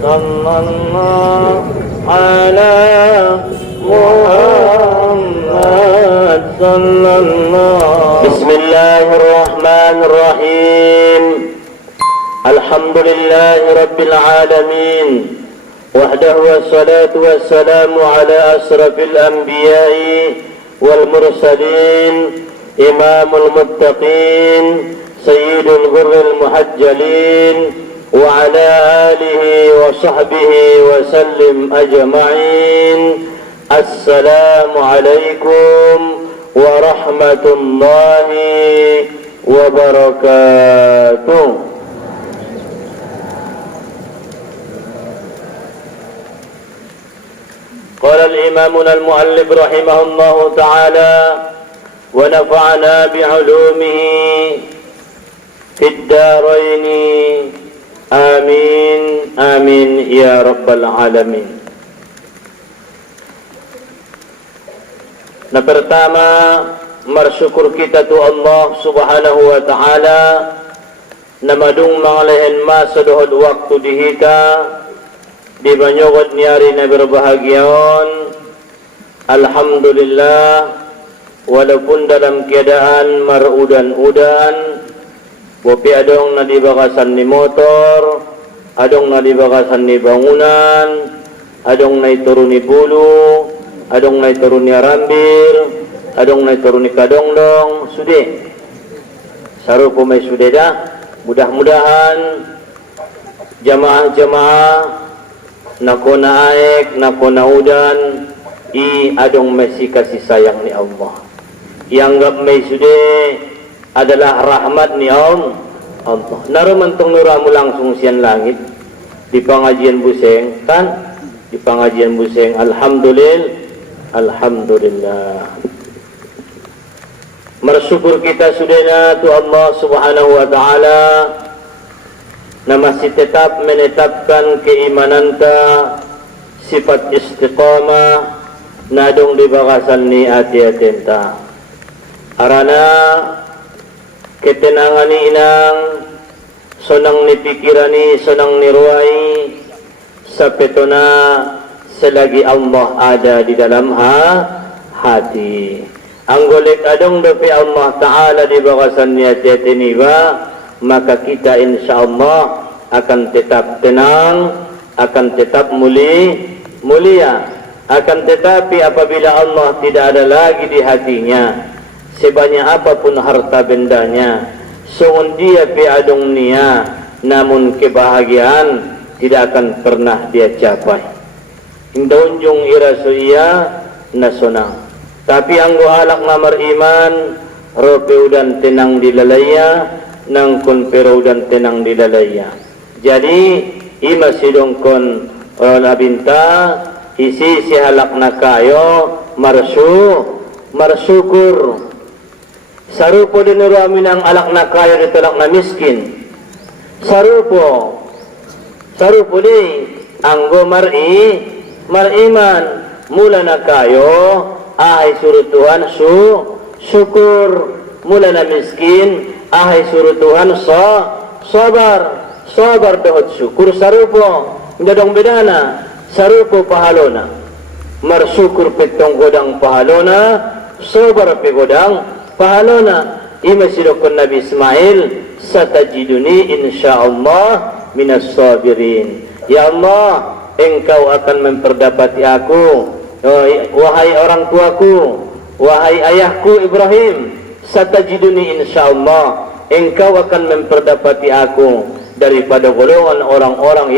sallallahu ala Muhammad sallallahu. Bismillahirrahmanirrahim. Alhamdulillahi rabbil alamin. Wahdahu wassalatu wassalamu ala asrafil anbiya'i wal mursalin, imamul muttaqin, sayyidul ghurril muhajjalin, wa ala alihi wa sahbihi wa sallim ajma'in. Assalamu alaikum warahmatullahi wabarakatuh. قال الإمام المؤلف رحمه الله تعالى ونفعنا بعلومه في الدارين آمين آمين يا رب العالمين. Nah, pertama bersyukur kita tu Allah Subhanahu wa taala na madung mangalahin masadohod waktu dihita di banyogod niyari na berbahagiaon. Alhamdulillah, walaupun dalam keadaan marudan-udan, bopi adong na dibakasan ni motor, adong na dibakasan ni bangunan, adong na iturun ni bulu, adong na iturun ni arambir, adong na iturun ni kadongdong, sude. Sarupo may sude dah. Mudah-mudahan jamaah-jamaah nako naik, nako naudan, adong mesi kasih sayang ni Allah. Ianggap may sude adalah rahmat ni Allah. Narumantong nuramu langsung sian langit di pengajian buseng kan? Di pengajian buseng. Alhamdulillah. Bersyukur kita sudahnya tu Allah Subhanahu wa taala na masih tetap menetapkan keimanan ta, sifat istiqamah nadong di bakasan ni ati-atin ta. Arana ketenangan ni inang, sonang ni pikirani, sonang ni ruai, sapetona selagi Allah ada di dalam hati. Anggolik adong dapi Allah Ta'ala di bakasan ni ati-atin ni ba, maka kita insyaAllah akan tetap tenang, akan tetap mulia. Akan tetapi apabila Allah tidak ada lagi di hatinya, sebanyak apapun harta bendanya, soon dia piadong niya, namun kebahagiaan tidak akan pernah dia capai. Indonjong iraso iya na sonang. Tapi anggo alak namar iman, rope dan tenang di lalaya, nangkon pero dan tenang di lalaya. Jadi ima sidongkon labinta isi sihalak na kayo marsyukur. Sarupo din ramin ang alak na kayo dito alak na miskin. Sarupo di anggo mariman mula na kayo ahay surutuhan syukur, mula na miskin ahay surutuhan sabar dohot syukur. Sarupo gadong bedana, sarupo pahalona marsyukur petong godang pahalona, sabar pe godang pahalona. Imasidokon Nabi Ismail, satajiduni insyaallah minas sabirin. Ya Allah, engkau akan memperdapati aku, wahai orang tuaku, wahai ayahku Ibrahim, satajiduni insyaallah, engkau akan memperdapati aku daripada golongan orang-orang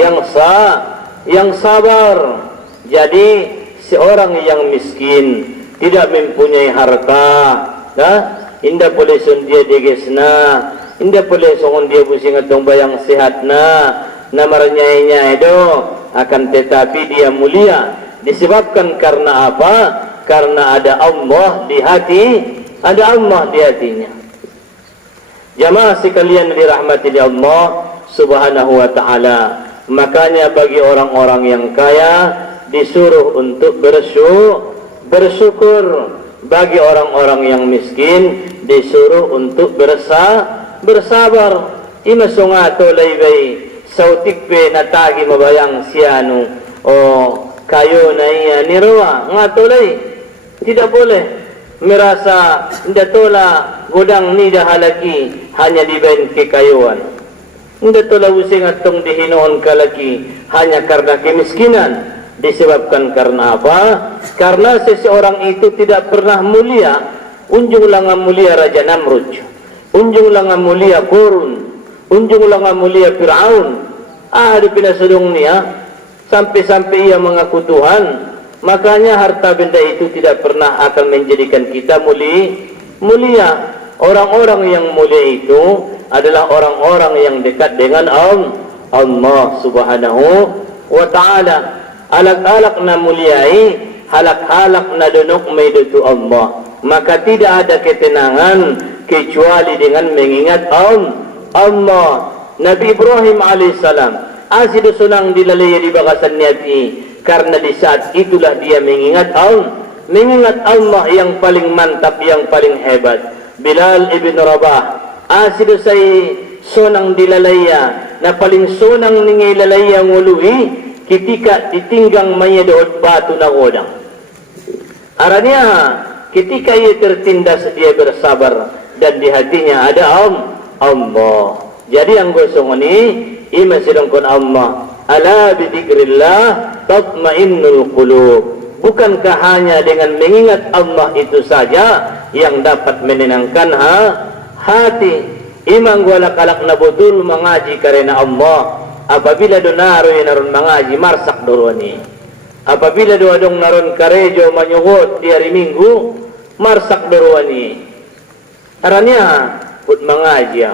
yang sabar. Jadi seorang yang miskin, tidak mempunyai harta, indah boleh dia digesna, indah boleh songon dia pusing atong bayang sehat namarnyai itu, akan tetapi dia mulia disebabkan karena apa? Karena ada Allah di hati, ada Allah di hatinya. Jamaah sekalian dirahmati Allah Subhanahu wa ta'ala. Makanya bagi orang-orang yang kaya disuruh untuk bersyukur. Bagi orang-orang yang miskin disuruh untuk bersabar. Imasongato laybay sautikpe natagi mabayang sianu o kayo na iya nirwa nga tulay tidak boleh merasa nda tola godang nida halaki hanya dibain kekayuan, nda tola using atong dihinoon kalaki hanya karena kemiskinan. Disebabkan karena apa? Karena seseorang itu tidak pernah mulia. Unjung lang ang mulia Raja Namrud, unjung lang ang mulia Korun, unjung lang ang mulia Fir'aun. Di pinasudong niya sampai-sampai ia mengaku Tuhan. Makanya harta benda itu tidak pernah akan menjadikan kita mulia. Orang-orang yang mulia itu adalah orang-orang yang dekat dengan Allah Subhanahu wa ta'ala. Alak-alak na muliai, halak-halak na dunok may dutu Allah. Maka tidak ada ketenangan kecuali dengan mengingat Allah. Nabi Ibrahim alaihissalam asidu sunang dilalaya di bakasan niati, karena di saat itulah dia mengingat Allah yang paling mantap, yang paling hebat. Bilal ibn Rabah asidu say sunang dilalaya na paling sunang ningilalaya ngului ketika ditinggang maya doot batu na godang. Aranya ketika ia tertindas dia bersabar dan di hatinya ada Allah. Jadi yang gosong ini ima sidongkon Allah. Ala bidzikrillah tatmainnul qulub. Bukankah hanya dengan mengingat Allah itu saja yang dapat menenangkan hati? Imang walak-alak na betul mengaji karena Allah. Apabila donaro naron mengaji marsak doroni. Apabila doadong naron karejo manyugot di hari Minggu marsak dorwani. Aranya put mengaji.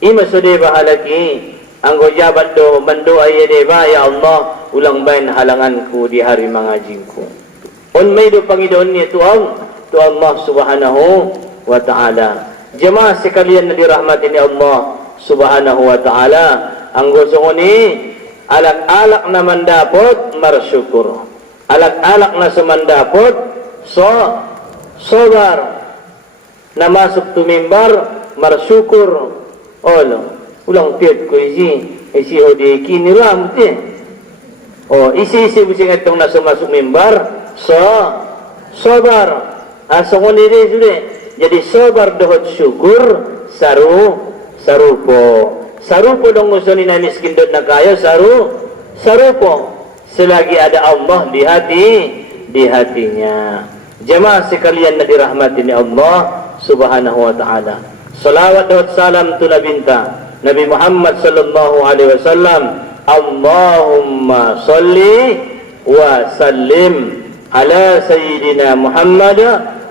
Ima sudeba halaki anggo jabat do mendoa ya deba, ya Allah ulang bain halanganku di hari mengajingku. On may do Panginoon niya tu Allah Subhanahu wa ta'ala. Jemaah sekalian na dirahmati ni Allah Subhanahu wa ta'ala. Ang gusto ko ni alak-alak na mandapot marsyukur. Alak-alak na sumandapot sobar na masuk tumimbar marsyukur. Ulang tiap ko isi odi kiniram ti. Isi busing itong nasa masuk mimbar sobar. Asa ko ni sude. Jadi sobar dohot syukur sarupo. Sarupo dong gusto ni na miskin dot na kayo sarupo. Selagi ada Allah di hatinya. Jemaah sekalian na dirahmati ni Allah Subhanahu wa ta'ala. Salawat dan salam tu Nabi Muhammad sallallahu alaihi wasallam. Allahumma salli wa sallim ala sayyidina Muhammad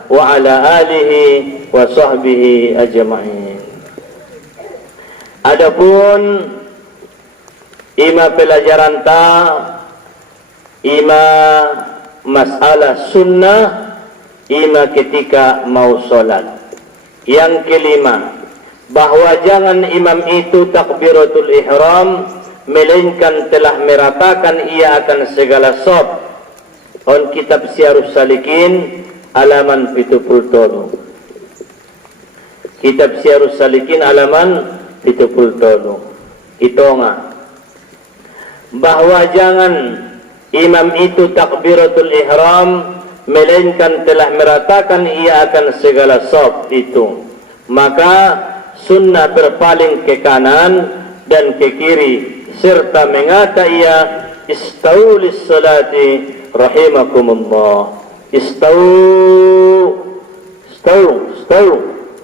wa ala alihi wa sahbihi ajma'in. Adapun ima pelajaran ima masalah sunnah, ima ketika mau solat. Yang kelima, bahwa jangan imam itu takbiratul ihram, melainkan telah meratakan ia akan segala sob. On kitab Syiarus Salikin halaman 77. Kitab Syiarus Salikin halaman 77. Ito nga, bahwa jangan imam itu takbiratul ihram, melainkan telah meratakan ia akan segala sob itu. Maka sunnah berpaling ke kanan dan ke kiri serta mengata ia istau lis salati rahimakumullah. Istau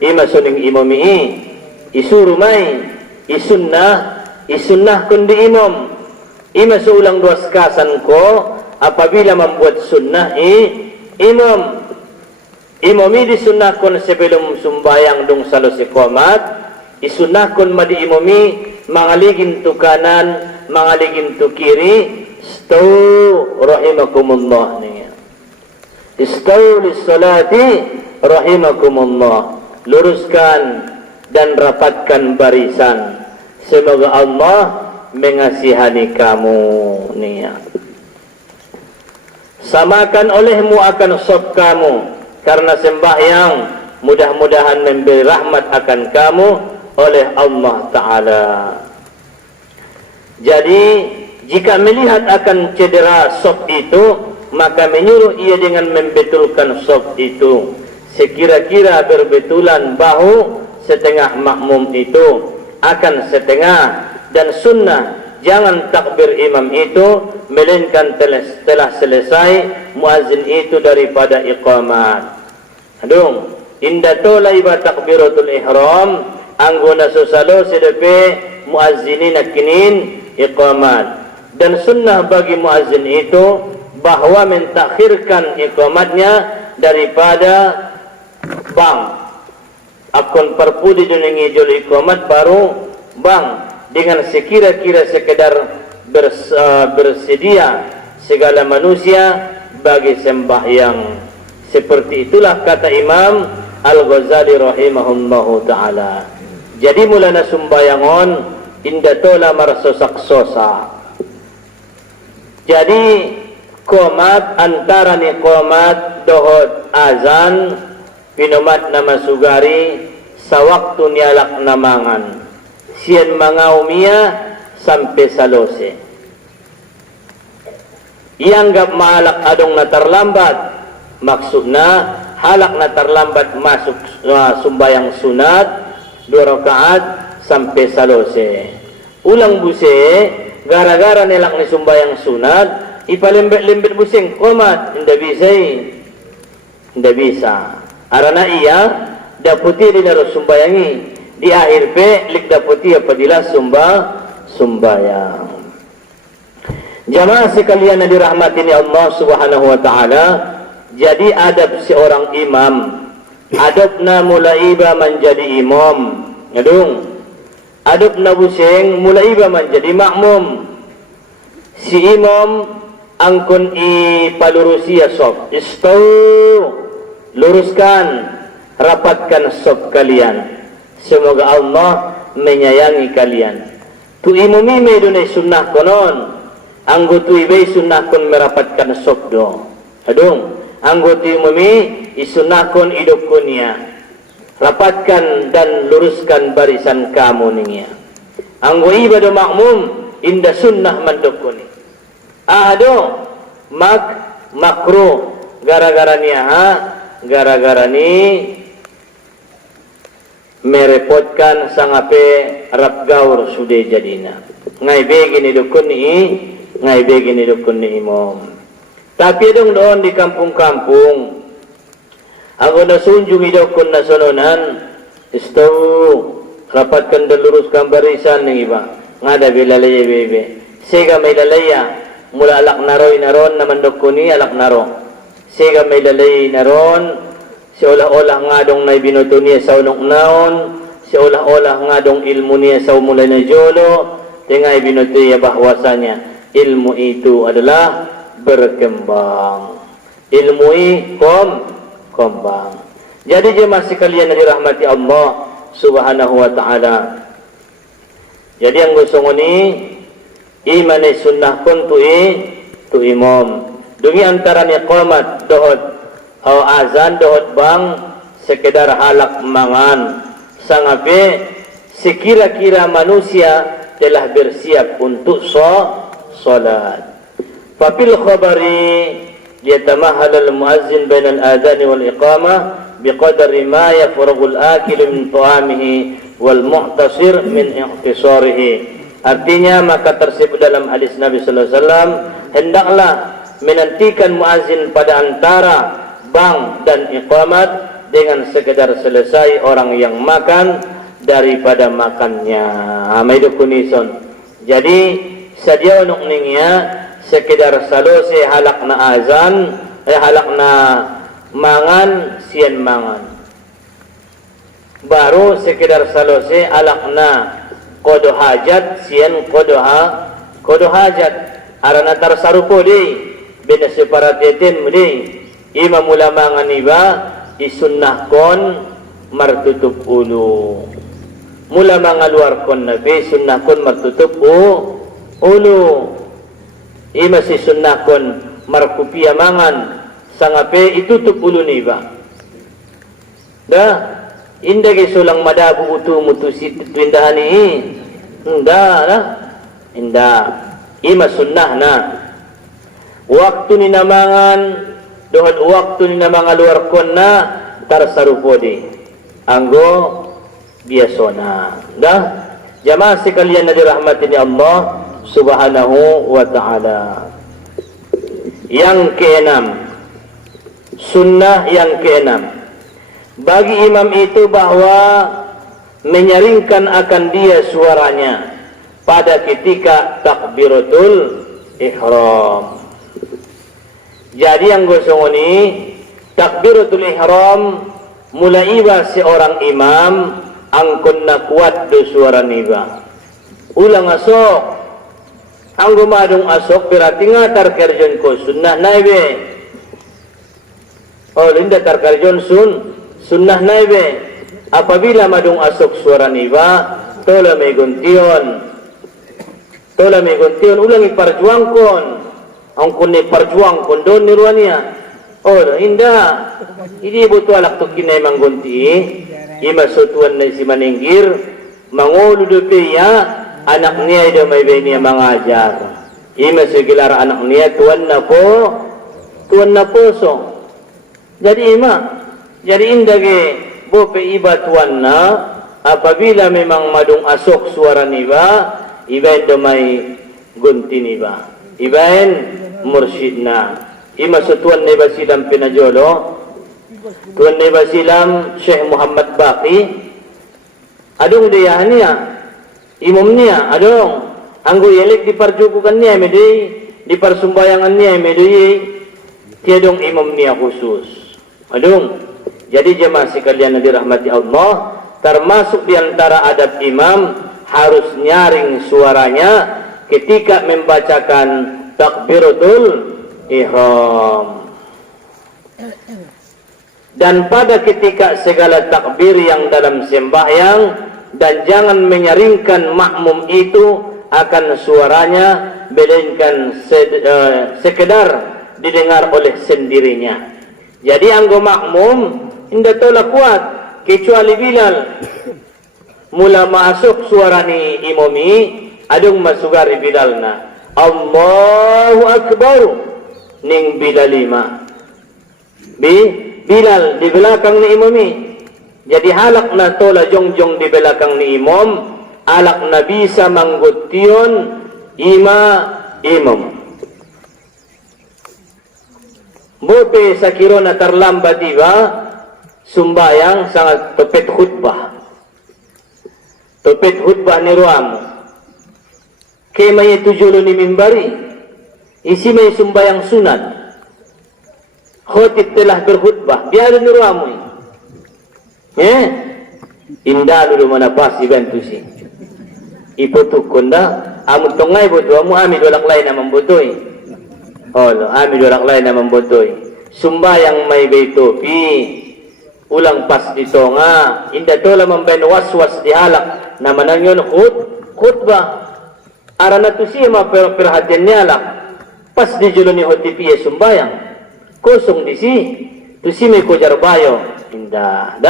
ima suning imami isurumai isunnah kundi imam ima seulang dua sekasan ko apabila membuat sunnah imami disunnahkan sebelum sumbayang dong salus iqamat, isunnahkan madi imami mangaligin tu kanan, mangaligin tu kiri. Istau rahimakumullah niya. Istau lis salati rahimakumullah. Luruskan dan rapatkan barisan. Semoga Allah mengasihani kamu niya. Samakan olehmu akan sob kamu, karena sembahyang mudah-mudahan memberi rahmat akan kamu oleh Allah Ta'ala. Jadi jika melihat akan cedera saf itu, maka menyuruh ia dengan membetulkan saf itu. Sekira-kira berbetulan bahu setengah makmum itu akan setengah, dan sunnah jangan takbir imam itu melainkan telah selesai muazzin itu daripada iqamat. Adung inda tola iba takbiratul ihram anggona susalo sedepe muazzinin kinin iqamat. Dan sunnah bagi muazzin itu bahwa mentakhirkan iqamatnya daripada bang akun perpudi dunengi jol iqamat baru bang dengan sekira-kira sekedar bersedia segala manusia bagi sembahyang. Seperti itulah kata Imam Al-Ghazali rahimahullahu ta'ala. Jadi mulana sumbayangon inda tola marsosaksosa. Jadi qomat antara ni qomat dohod azan pinumat nama sugari sawaktu nialak namangan sian mangaumia sampai salose. Ianggap maalak adong na terlambat, maksudna halak na terlambat masuk sumbayang sunat 2 rakaat sampai salose. Ulang buse gara-gara nelak ni sumbayang sunat ipalembet-lembet busing qomat inda bisa. Arana iya daputi dinaro sumbayangi di akhir pe lik daputi apabila sumbayang. Jamaah sekalian yang dirahmati Allah Subhanahu wa taala, jadi adab seorang imam, adabna mulai iba menjadi imam. Ngadung. Adabna busing mulai iba menjadi makmum. Si imam angkun ipalurusi saf. Istau luruskan, rapatkan saf kalian. Semoga Allah menyayangi kalian. Tu imumi medunai sunnah konon. Anggotu ibay sunnah kon merapatkan saf do. Adung. Anggotu imumi isunnah kon idop konia. Rapatkan dan luruskan barisan kamu niya. Anggo ibadah makmum inda sunnah mandok koni. Ahado makro gara-gara niya gara-gara ni merepotkan sangape rap gaur sudah jadina. Ngai begini dukun ni imam. Tapi dong doon di kampung-kampung ako nasunjung idokon na sononan istaw rapatkan dan luruskan barisan ng iba nga da bilalaya bebe sega may lalaya mula alak naroy naron naman dokoni alak naro sega may lalay naron si olah-olah nga dong na binuto niya sa unong naon si olah-olah nga dong ilmu niya sa umulay na jolo tingay binuto niya bahwasannya ilmu itu adalah berkembang ilmu kembang. Jadi jemaah sekalian yang dirahmati Allah Subhanahu wa taala. Jadi ang gusto ko ni iman ay sunnah kon tu imam. Dungi antara ni qomat dohod o azan dohod bang sekedar halak mangan sangape sekira-kira manusia telah bersiap untuk salat. Fafil khabari يتمهل المؤذن بين الآذان والإقامة بقدر ما يفرغ الآكل من طعامه والمعتصر من اختصاره. Artinya maka tersebut dalam hadis Nabi sallallahu alaihi wasallam hendaklah menantikan muazzin pada antara bang dan iqamat dengan sekedar selesai orang yang makan daripada makannya. Amaido kunison. Jadi sadia untuk ningnya sekedar salose halak na azan halak na mangan sian mangan baru sekedar salose halak na kodo hajat sian kodo hajat arana tar sarupo di bina separatetin mudi imam ulama nganiba isunnah kon martutup ulu mula mangaluar kon nabi sunnah kon martutup ulu ima si sunnah kon markupia mangan sangape itutup ulu ni ba dah inda ke sulang madabu utu mutusi twindahan ni dah Indah. Ima sunnah na. Waktu ni namangan, dohad waktu ni namangan luar kona, tarsarupodi. Anggo biasona. Dah? Jamaah sekalian na dirahmati ni Allah Subhanahu wa ta'ala. Yang keenam, sunnah yang keenam, bagi imam itu bahwa menyaringkan akan dia suaranya pada ketika takbiratul ihram. Jadi yang gosong ini takbiratul ihram mulai iba seorang imam angkon na kuat do suara niba. Ulang asok, anggo madung asok berarti ngatar kerjon ko sunnah naibe. Oh linda tar kerjon sunnah naibe. Apabila madung asok suara niba, tola may guntion. Tola may guntion, ulang iparjuangkon. Ang kun iparjuangkon doon ni Ruania. Oh, indah. Hindi buto alak to kinay manggunti. Imasutuan na si Maninggir. Mangulo do kaya, anak niya ito may niya mangajar. Imasugilar anak niya, tuwan na po so. Jadi jadi indage, bope iba tuwan na, apabila memang madung asok suara niba, ibain do may gunti niba. Ibain mursyid na. Imasutuan niba silang pinajolo, tuan niba silang Syekh Muhammad Baqi, adong dayahan niya, imam niya, adong, anggo yelik diparjukukan niya, di parsumbayangan niya, tiadong imam niya khusus. Adong, jadi jemaah sekalian yang dirahmati Allah, termasuk di antara adab imam harus nyaring suaranya ketika membacakan takbiratul ihram. Dan pada ketika segala takbir yang dalam sembahyang, dan jangan menyaringkan makmum itu akan suaranya, melainkan sekedar didengar oleh sendirinya. Jadi anggo makmum indah tola kuat kecuali Bilal mula masuk suara ni imami adung masugari Bilal na Allahu Akbar ning Bilalima Bilal di belakang ni imami. Jadi halak na tola jongjong di belakang ni imam, alak na bisa manggution imam. Bope sa kiro na terlambat iba, sumbayang sangat topet khutbah. Topet khutbah ni ruam. Kaya may tujulo ni mimbari, isi may sumbayang sunat. Khotib telah berkhutbah, biar ni ruam mo. Indah dulu mana pas ibantu si. Iputuk kunda, amu tongay buto, amu ami dolak lain na mambutoy. Oh, ami dolak lain na mambutoy. Sumbayang may baytopi, ulang pas dito nga, indah tola mambayan waswas dihalak, naman ang yun khutbah. Ara na to siya maperhatian niya alak, pas di julo ni hotipi sumbayang, kosong di si, to si may kujarbayo, indah,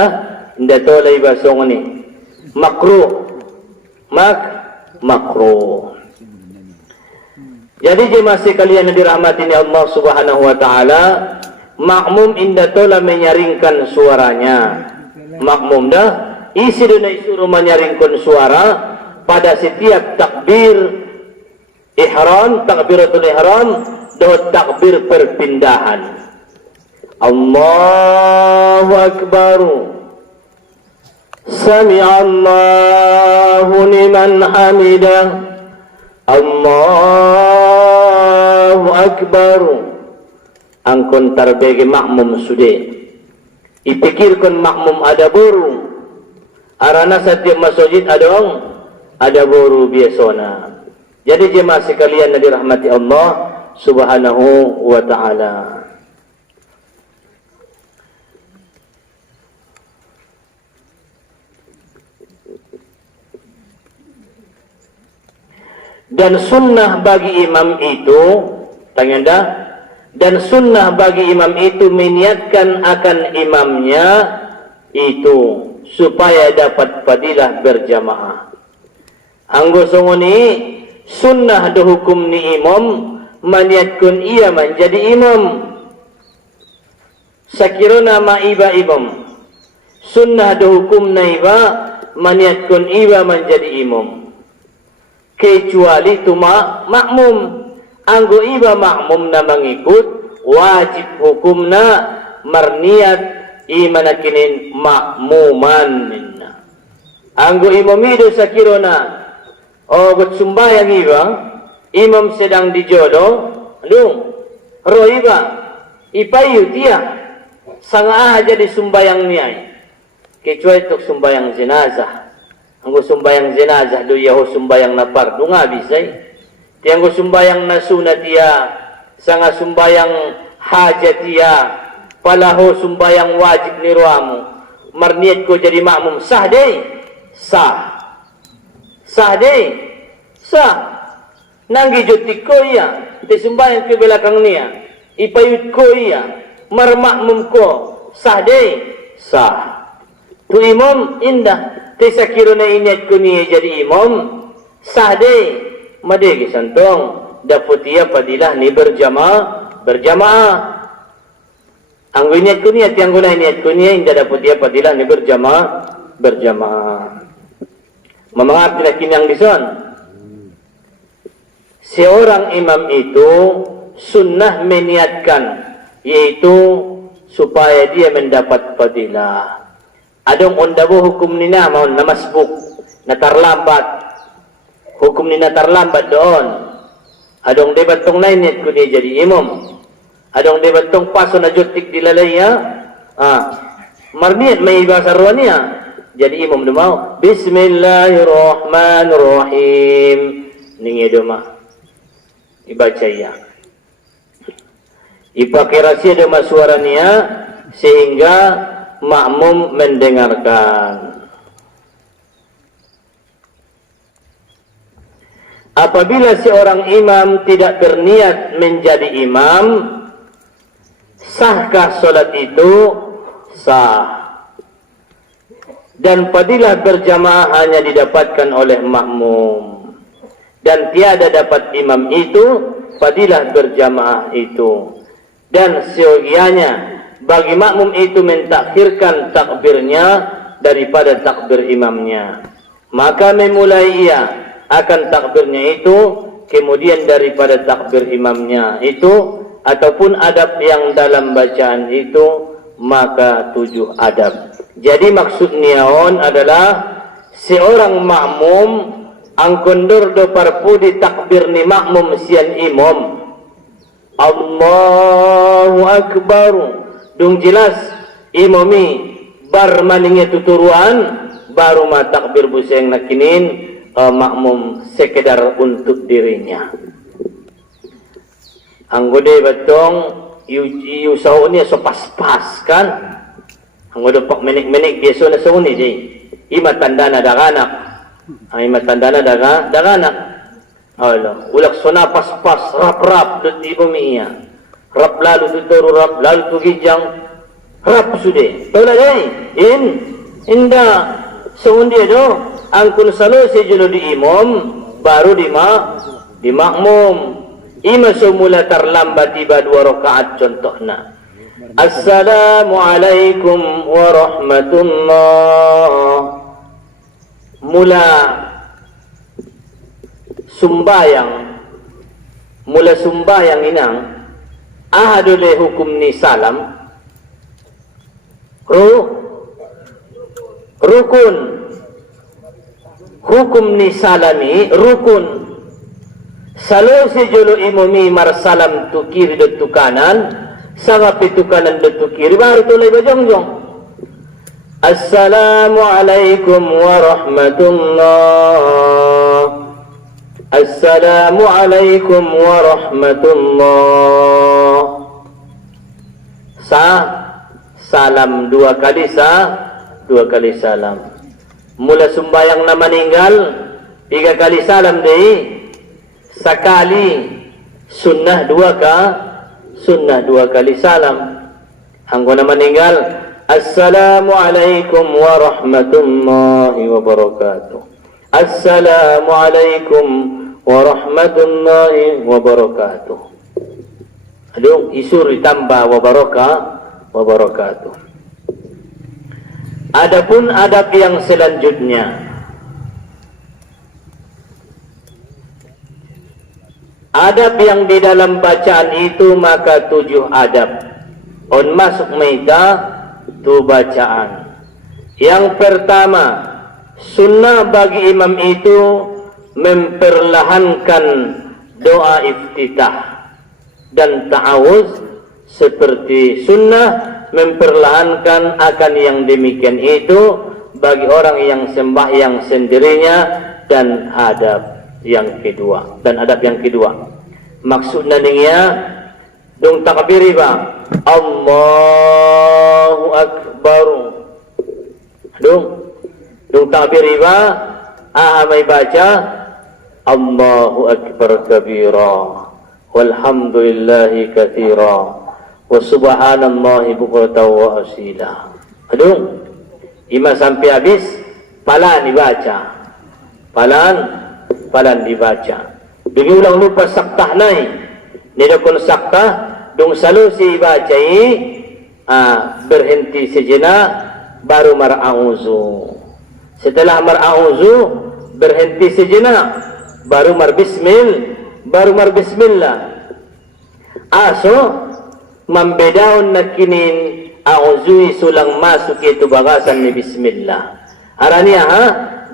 indah tola iba song ni, makro. Jadi jemaah sekalian yang dirahmati ni Allah Subhanahu wa taala, makmum indah tola menyaringkan suaranya. Makmum dah isi duna isuruh menyaringkan suara pada setiap takbir ihram, takbiratul ihram, dan takbir perpindahan. Allahu Akbar. Sami'allahu liman hamidah. Allahu Akbar. Angkon tarbege makmum sude. Ipikirkan makmum ada boru. Arana setiap masjid ada boru biasona. Jadi jemaah sekalian yang dirahmati Allah Subhanahu wa taala. Dan sunnah bagi imam itu, tanya dan sunnah bagi imam itu meniatkan akan imamnya itu supaya dapat fadilah berjamaah. Anggo songoni Sunnah do hukum ni imam, maniatkan ia menjadi imam. Sakirana ma'iba imam. Sunnah do hukum na iba, maniatkan iba menjadi imam. Kecuali tu makmum. Anggo iba makmum na mengikut, wajib hukum na marniat imanakinin makmuman minna. Anggo imam itu sakirana gut sumbayang iba, imam sedang dijodoh, roh iba, ipayu dia, sanga aja di sumbayang niya. Kecuali tok sumbayang jenazah. Anggo sumbayang jenazah do yaho sumbayang na fardu nga bisay. Tianggo sumbayang na sunat dia, sanga sumbayang hajat dia, palaho sumbayang wajib ni ruamu. Marniat ko jadi makmum, sah day, sah. Sah day, sah. Nanggi jutik ko iya, tisumbayang ke belakang niya, ipayut ko iya, marmakmum ko, sah day, sah. Tu imam indah, tisakiro na inyat ko niya jadi imam, sah day, madegi santong, dapat iya padilah ni berjamaah. Anggo inyat ko niya, tiang guna inyat ko niya, indah dapat iya padilah ni berjamaah. Memangat kini yang dison. Seorang imam itu sunnah meniatkan, yaitu supaya dia mendapat fadilah. Adong ondabu hukum nina mau namasbuk, natarlambat. Hukum nina tarlambat doon. Adong debat tong lain niat ko dia jadi imam. Adong debat tong paso na jutik dilalaya. Marniat may ibasa ruan niya. Jadi imam demau Bismillahirrahmanirrahim ningi dema ibaca ya ipakai rahasia dema suaranya sehingga makmum mendengarkan. Apabila seorang imam tidak berniat menjadi imam, sahkah solat itu? Sah. Dan fadilah berjamaah hanya didapatkan oleh makmum. Dan tiada dapat imam itu, fadilah berjamaah itu. Dan seyogianya, bagi makmum itu mentakhirkan takbirnya daripada takbir imamnya. Maka memulai ia akan takbirnya itu, kemudian daripada takbir imamnya itu, ataupun adab yang dalam bacaan itu, maka 7 adab. Jadi maksud niaon adalah seorang makmum angkondur do parpudi takbir ni makmum sian imam. Allahu Akbar. Dung jelas imami bar maningnya tuturuan baru ma takbir buseng nakinin makmum sekedar untuk dirinya. Anggode batong iu sahunnya so pas-pas kan. Ang udah menik-menik biasa na sa uni jay. Ima tanda na daganak. Ima tanda na daganak. Allah. Ulak sona pas-pas rap-rap dut ibu miya. Rap lalu tuturu rap lalu tugijang. Rap sude. Tola day. Inda sa undi do. Ang kunsalo si julo di imam baru di makmum. Ima sumula terlambat tiba 2 rakaat contohna. Assalamualaikum warahmatullah. Mula sumbayang inang ahadule hukum ni salam rukun hukum ni salami rukun. Salo si julu imumi marsalam tu kiri dan tu kanan, sama tu kanan dan tu kiri baru tulai bajongjong. Assalamualaikum warahmatullah. Assalamualaikum warahmatullah. Salam 2 kali 2 kali salam. Mula sumbayang na meninggal 3 kali salam deh. Sekali sunnah 2 kali salam. Anggo na meninggal Assalamualaikum warahmatullahi wabarakatuh. Assalamualaikum warahmatullahi wabarakatuh. Aduh, isur ditambah wabarakatuh. Adapun adab yang selanjutnya, adab yang di dalam bacaan itu maka 7 adab. On masuk meja tu bacaan. Yang pertama, sunnah bagi imam itu memperlahankan doa iftitah dan ta'awuz, seperti sunnah memperlahankan akan yang demikian itu bagi orang yang sembahyang sendirinya. Dan adab yang kedua, maksudnya nia dong takbiri ba Allahu Akbar, dong takbiri ba may baca Allahu Akbar kabira walhamdulillahi katsira wa subhanallahi bukratan wa asila. Ima sampai habis palan dibaca, palan dibaca. Demi ulang lupa saktah nai, nidakun saktah dong selalu si bacai berhenti sejenak baru mar'auzu. Setelah mar'auzu berhenti sejenak baru bismillah. Aso membedaun nakinin a'uzu sulang masuk itu bagasan ni bismillah. Arania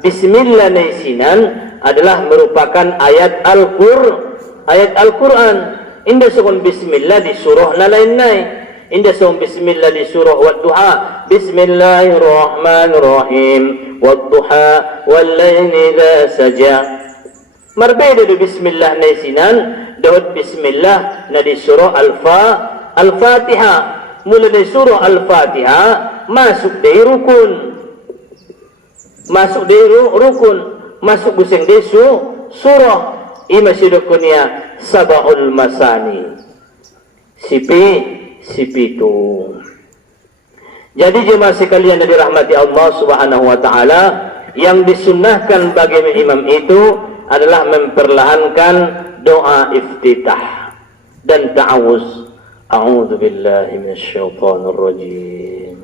bismillah naisinan adalah merupakan ayat Al-Quran. Indah sukun bismillah di surah lain-lain. Indah sukun bismillah di surah Wadduha. Bismillahirrahmanirrahim. Wadduha wal-layli idza saja. Marbeda di bismillah naisinan daud bismillah na di surah Al-Fatihah. Mula dari surah Al-Fatihah masuk dari rukun. Masuk buseng desu surah imasidukunya Sabahul Masani sipi itu. Jadi jemaah sekalian yang dirahmati Allah Subhanahu wa taala, yang disunnahkan bagi imam itu adalah memperlahankan doa iftitah dan ta'awuz. A'udzu billahi minasyaitonir rajim.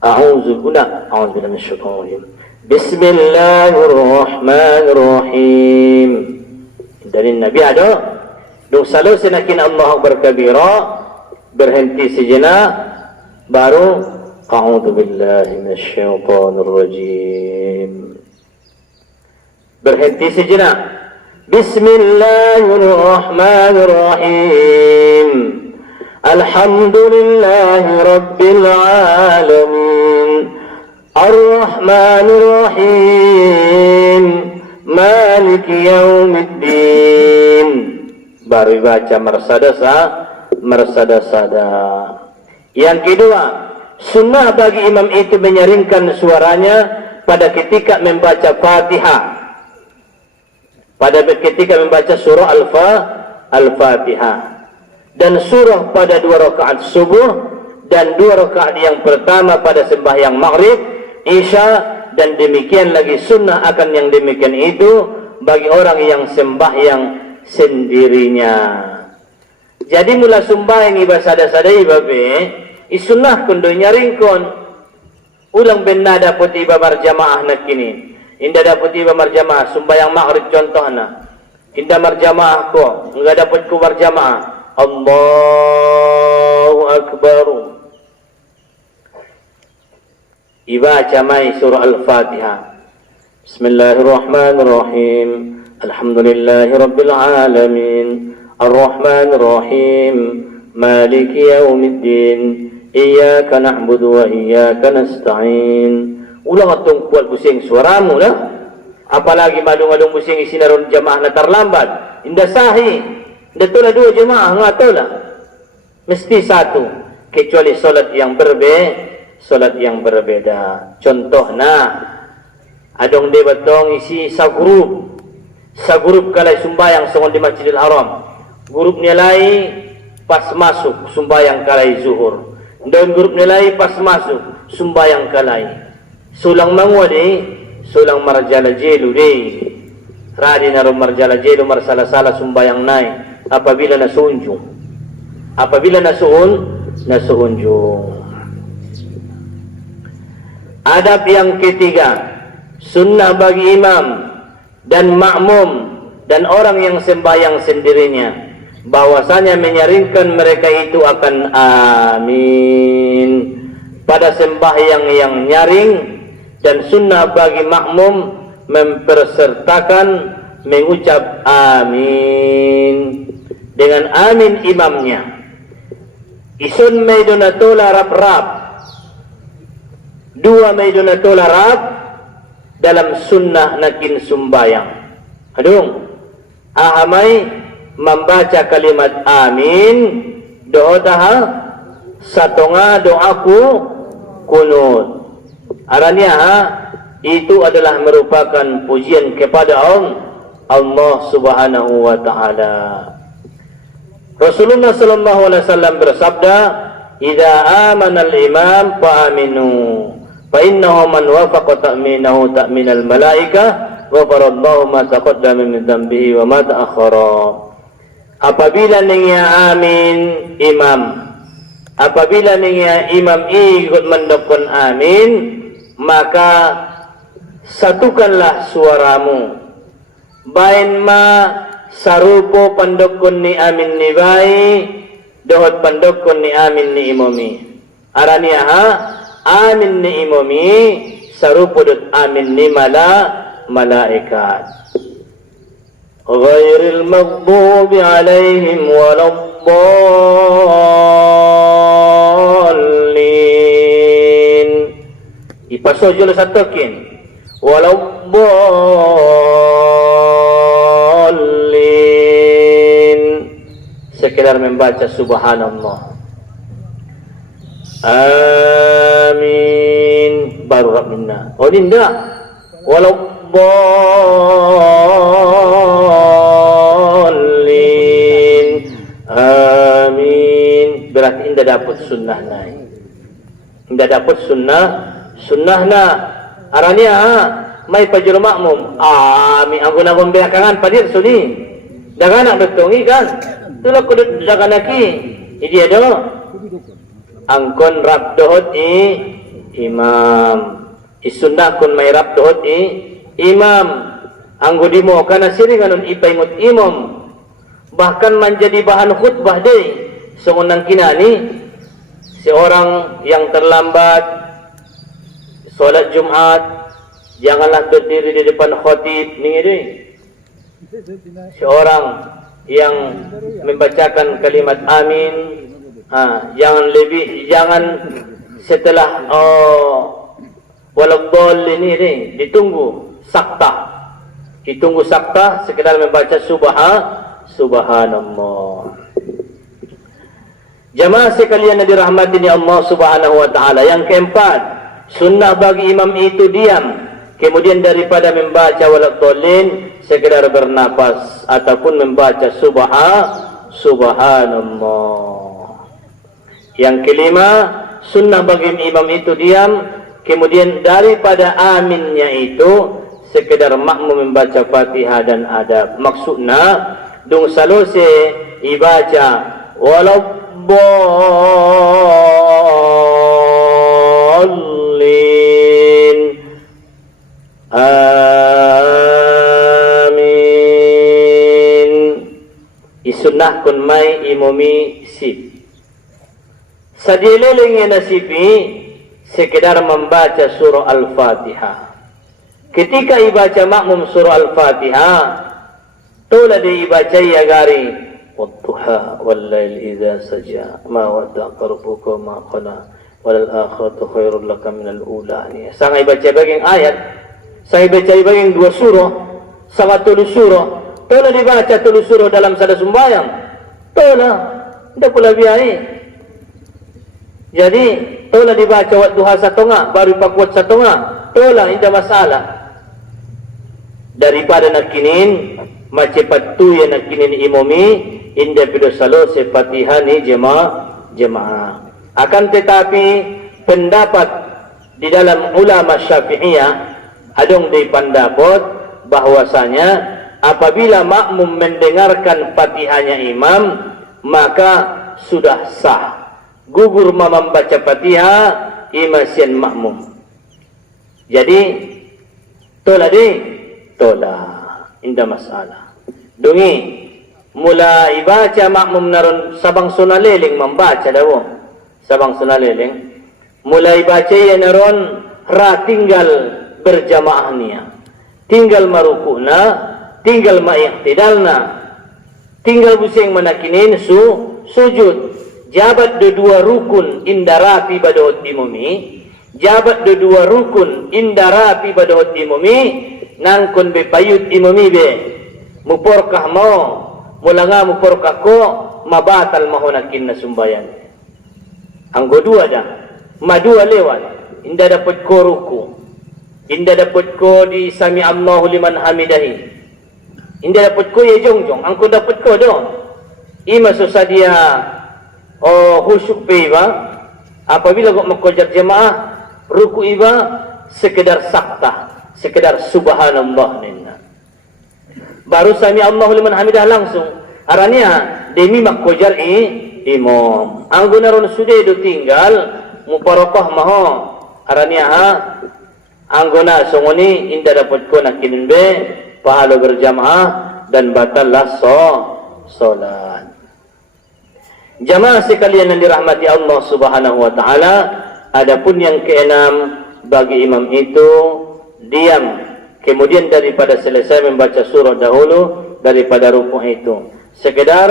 A'udzu billahi minasyaitonir rajim. Bismillahirrahmanirrahim. Dari Nabi ada dong selalu senakin Allah berkabira, berhenti sejenak baru a'udzu billahi minasyaitonir rajim. Berhenti sejenak. Bismillahirrahmanirrahim. Alhamdulillahi rabbil alamin. Ar-Rahmanir-Rahim. Maliki yaumiddin. Baru baca mersadasada. Yang kedua, sunnah bagi imam itu menyaringkan suaranya pada ketika membaca Fatihah. Pada ketika membaca surah Al-Fatihah. Dan surah pada 2 rakaat subuh dan 2 rakaat yang pertama pada sembahyang maghrib, isya, dan demikian lagi sunnah akan yang demikian itu bagi orang yang sembahyang sendirinya. Jadi mula sembahyang ibadah-sadai babe, isunnah kundo nyaringkon ulang benda dapat iba berjamaah nak kini. Indah dapat iba berjamaah sembahyang maghrib contohnya. Indah berjamaah ko, enggak dapat ku berjamaah. Allahu Akbar. Ibaca mai surah Al-Fatihah. Bismillahirrahmanirrahim. Alhamdulillahi rabbil alamin. Ar-Rahmanir-Rahim. Maliki yaumiddin. Iyyaka na'budu wa iyyaka nasta'in. Ulang atong kuat pusing suaramu lah. Apalagi malung-malung pusing isinaron jamaah na terlambat. Indah sahih. Datu lah 2 jemaah ngatolah. Mesti 1 kecuali solat yang berbeda. Contohnya adong de batong isi sa grup kalai sumbayang songon di Masjidil Haram. Grup nilai pas masuk sumbayang kalai zuhur. Dan grup nilai pas masuk sumbayang kalai. Sulang mangwadi, sulang marjala jelu de. radi na rumarjala jelo marsala-sala sumbayang nai apabila nasunjung. Apabila nasuunjung. Adab yang ketiga, sunnah bagi imam dan makmum dan orang yang sembahyang sendirinya, bahwasanya menyaringkan mereka itu akan amin pada sembahyang yang nyaring, dan sunnah bagi makmum mempersertakan mengucap amin dengan amin imamnya. Isun may donatola rap-rap, dua may donatola rap dalam sunnah nakin sumbayang. Adung ahamay membaca kalimat amin doa satonga doaku kunut. Aranya itu adalah merupakan pujian kepada Allah Subhanahu wa taala. Rasulullah sallallahu alaihi wasallam bersabda, "Idza amana al-imam fa aminu, fa innahu man wafaqa ta'minahu ta'minal malaikah, ghafarallahu ma taqaddama min dhanbihi wa ma ta'akhkhara." Apabila ningia amin imam, apabila ningia imam ikut mendokon amin, maka satukanlah suaramu. Bain ma sarupo pandokon ni amin ni bai, dohot pandokon ni amin ni imomi. Arania amin ni imomi sarupo dot amin ni malaikat. Ghairil maghdubi alaihim waladdallin. Ipasojol satokin waladdallin. Sekedar membaca subhanallah, amin, baru minna. Oh ini enggak, waladdallin, amin, berarti indah dapat sunnah naik. Indah dapat sunnah na arania may pajur makmum amin aku na belakangan padir suni daganak betongi kan tulak kudut daganaki idi ado angkon rab dohot imam isunnah kun may rab dohot imam anggudi mo kana siringanon ipaingot imam, bahkan menjadi bahan khutbah deh sungunang kinani seorang yang terlambat solat Jumat janganlah berdiri di depan khatib ni deh. Seorang yang membacakan kalimat amin, jangan setelah waladdallin ini deh, ditunggu sakta, sekedar membaca subhanallah. Jamaah sekalian yang dirahmati Allah Subhanahu wa taala, yang keempat, sunnah bagi imam itu diam. Kemudian daripada membaca waladdallin, sekedar bernapas ataupun membaca subhanallah. Yang kelima, sunnah bagi imam itu diam. Kemudian daripada aminnya itu, sekedar makmum membaca Fatihah dan adab. Maksudnya dung salose ibaca waladdallin, amin, isunnah kun may imumi sip. Sadileling yang nasibi sekedar membaca surah Al-Fatihah. Ketika ibaca makmum surah Al-Fatihah, tola di ibaca yagari wadduha wallail idza saja ma wadda'aka rabbuka ma qala walal akhiratu khairul laka minal ula. Ni sangai baca bagian ayat, sangai baca bagian dua surah, sangat tulis surah. Tola dibaca tulis surah dalam sada sembahyang. Tola ndak pula biaya. Jadi tola dibaca wadduha satonga baru pakuat satonga. Tola indah masalah. Daripada nakinin macepat tu yang nakinin imami indah pido salo Fatihah ni jemaah. Akan tetapi pendapat di dalam ulama Syafi'iyah adong di pendapat bahwasanya apabila makmum mendengarkan Fatihahnya imam, maka sudah sah. Gugur membaca Fatihah, imam sian makmum. Jadi, tolah, indah masalah. Dungi, mulai baca makmum naron sabang sunaleling membaca dawo. Sabang sunaleling. Mulai baca ya naron tinggal berjamaah niya. Tinggal marukuna, tinggal maiktidalna, tinggal busing manakinin sujud. Jabat dua rukun indarapi badahot imumi, jabat dua rukun indarapi badahot imumi, nangkon be payut imumi be, muporkah mo, mulanga muporkah ko, mabatal mahonakin na sumbayan. Anggo dua dah, madua lewat, inda dapat ko ruku. Inda dapat ko di sami Allahu liman hamidahi. Inda dapat ko ya jongjong. Angko dapat ko do. Ima susadia khusyuk pe iba. Apabila kau mengkojar jemaah, ruku iba sekedar sakta, sekedar subhanallah ninna. Baru sami Allahu liman hamidah langsung. Aranya demi mengkojar imam. Anggo naron sudah do tinggal muparokoh maho. Aranya anggona sunguni inda dapat ko nakinin be pahala berjamaah dan batallah solat. Jamaah sekalian yang dirahmati Allah Subhanahu wa taala, adapun yang keenam bagi imam itu diam kemudian daripada selesai membaca surah dahulu daripada rukuk itu. Sekedar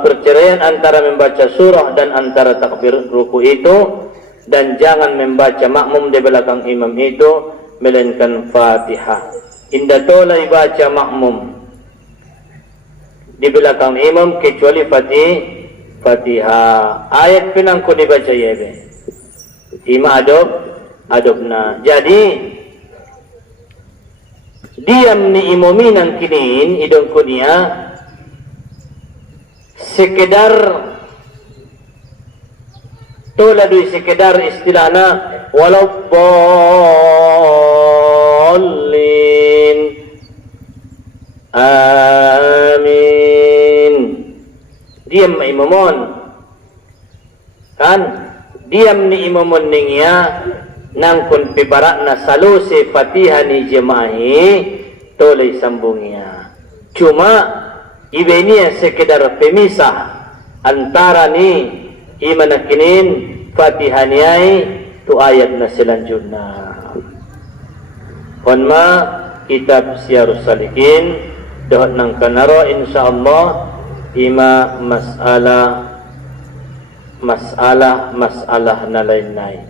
perceraian antara membaca surah dan antara takbir rukuk itu, dan jangan membaca makmum di belakang imam itu melainkan Fatihah. Indah tolai baca makmum di belakang imam kecuali Fatihah. Ayat pinangko dibaca yebe. Ima adobna. Jadi diam ni imuminan kinin idong kunia sekedar toladu sekedar istilahna walau dallin amin. Diam imamon kan, diam ni imamon ningya nangkun pibarakna saluse Fatihah ni jemaah tolay sambungnya. Cuma ibenia sekedar pemisah antara ni imanakinin Fatihah niyai tu ayat na selanjutnya. Konma kitab Syiarus Salikin dohot nang kanaro insyaallah ima masalah na lain-lain.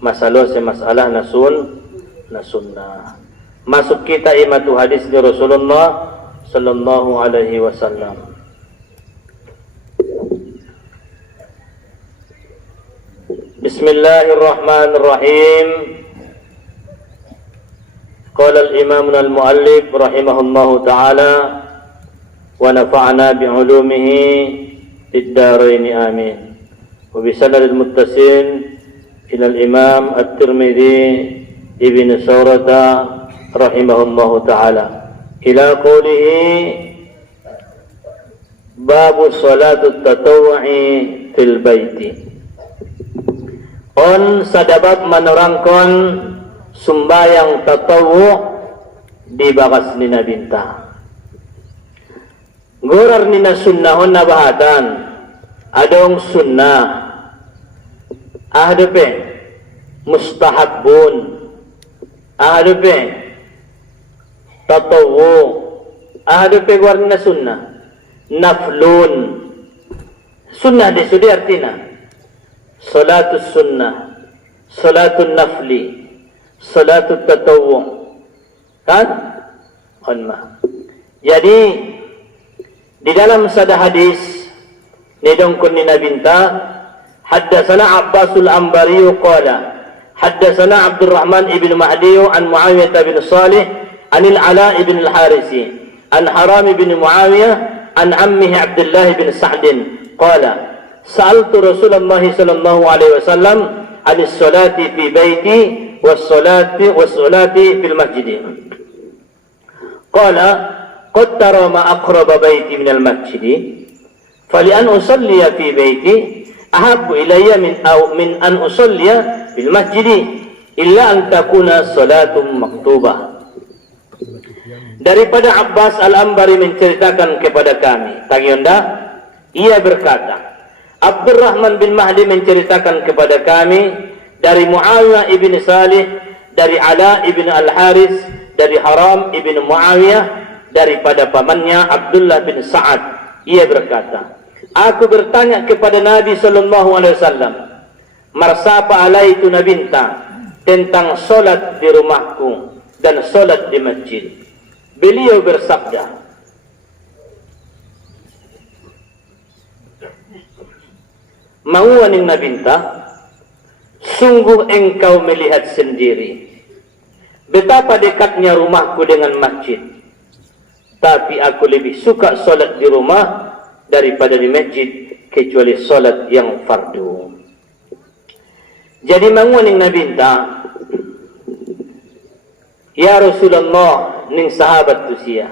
Masalah na sunnah. Masuk kita ima tu hadis di Rasulullah sallallahu alaihi wasallam. Bismillahirrahmanirrahim. Qala al-imam al-muallif rahimahullahu ta'ala wa nafa'na bi'ulumihi fid dharain amin. Wa bi sanadil muttasil ila al-imam at-Tirmidzi ibn Sawrata rahimahullahu ta'ala ila qawlihi babu salatu tatawu'i fil baiti. On sadabab menerangkan sumbayang tatawu di bakas nina binta. Gurar nina sunnahon na bahatan. Adong sunnah. Ahdepe mustahabun. Ahdepe tatawu. Ahdepe gurar nina sunnah. Naflun. Sunnah de sudi artina. Salatul sunnah, salatul nafli, salatul tatawwu. Kan? Onma. Jadi di dalam sada hadis nidongkun ni nabinta haddatsana Abbasul Ambari qala haddatsana Abdurrahman ibn Mahdi an Muawiyah bin Salih anil Ala ibn al-Harisi an Haram ibn Muawiyah an ammihi Abdullah bin Sa'd qala Sa'altu Rasulullah sallallahu alaihi wasallam anis salati fi baiti was salati fil masjid. qala qad tara ma aqraba baiti minal masjid fali an usalliya fi baiti ahabbu ilayya min an usalliya fil masjid illa an takuna salatum maktubah. Daripada Abbas Al-Ambari menceritakan kepada kami, Tagionda, ia berkata, Abdurrahman bin Mahdi menceritakan kepada kami dari Muawiyah ibn Salih, dari Ala ibn Al-Haris, dari Haram ibn Muawiyah, daripada pamannya Abdullah bin Sa'ad. Ia berkata, aku bertanya kepada Nabi SAW, marsapa alaitu nabinta, tentang solat di rumahku dan solat di masjid. Beliau bersabda, Mauaning nabinta, sungguh engkau melihat sendiri betapa dekatnya rumahku dengan masjid, tapi aku lebih suka solat di rumah daripada di masjid, kecuali solat yang fardu. Jadi manguaning nabinta, ya Rasulullah, ning sahabat tu siya,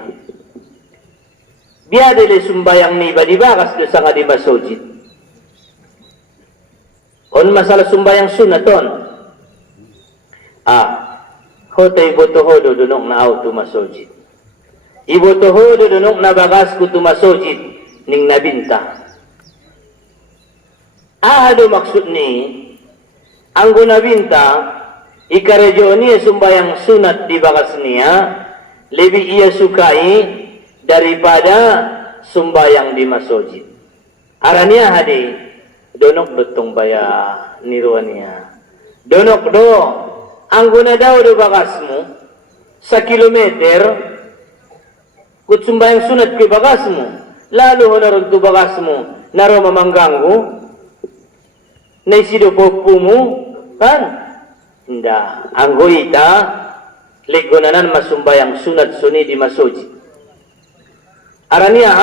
biada le sumbayang ni ba dibakas do sanga di masjid. On masalah sumbayang sunaton. Hotay botohodo dunok na auto masjid. Ibotohodo dunok na bagas ko tu masjid ning nabinta. Ado maksud ni, ang nabinta ikarejo niya sumbayang sunat di bakas niya, lebih ia sukai daripada sumbayang di masjid. Arania hadi, donok betong baya niruan niya. Donok do, ang guna daw do bagasmu, sa kilometer, kut sumbayang sunat ke bagasmu, lalo honaron tu bagasmu, naro mamangganggu, naisido popumu, kan? Hindi. Ang goita, legonanan masumbayang sunat suni di masjid. Arania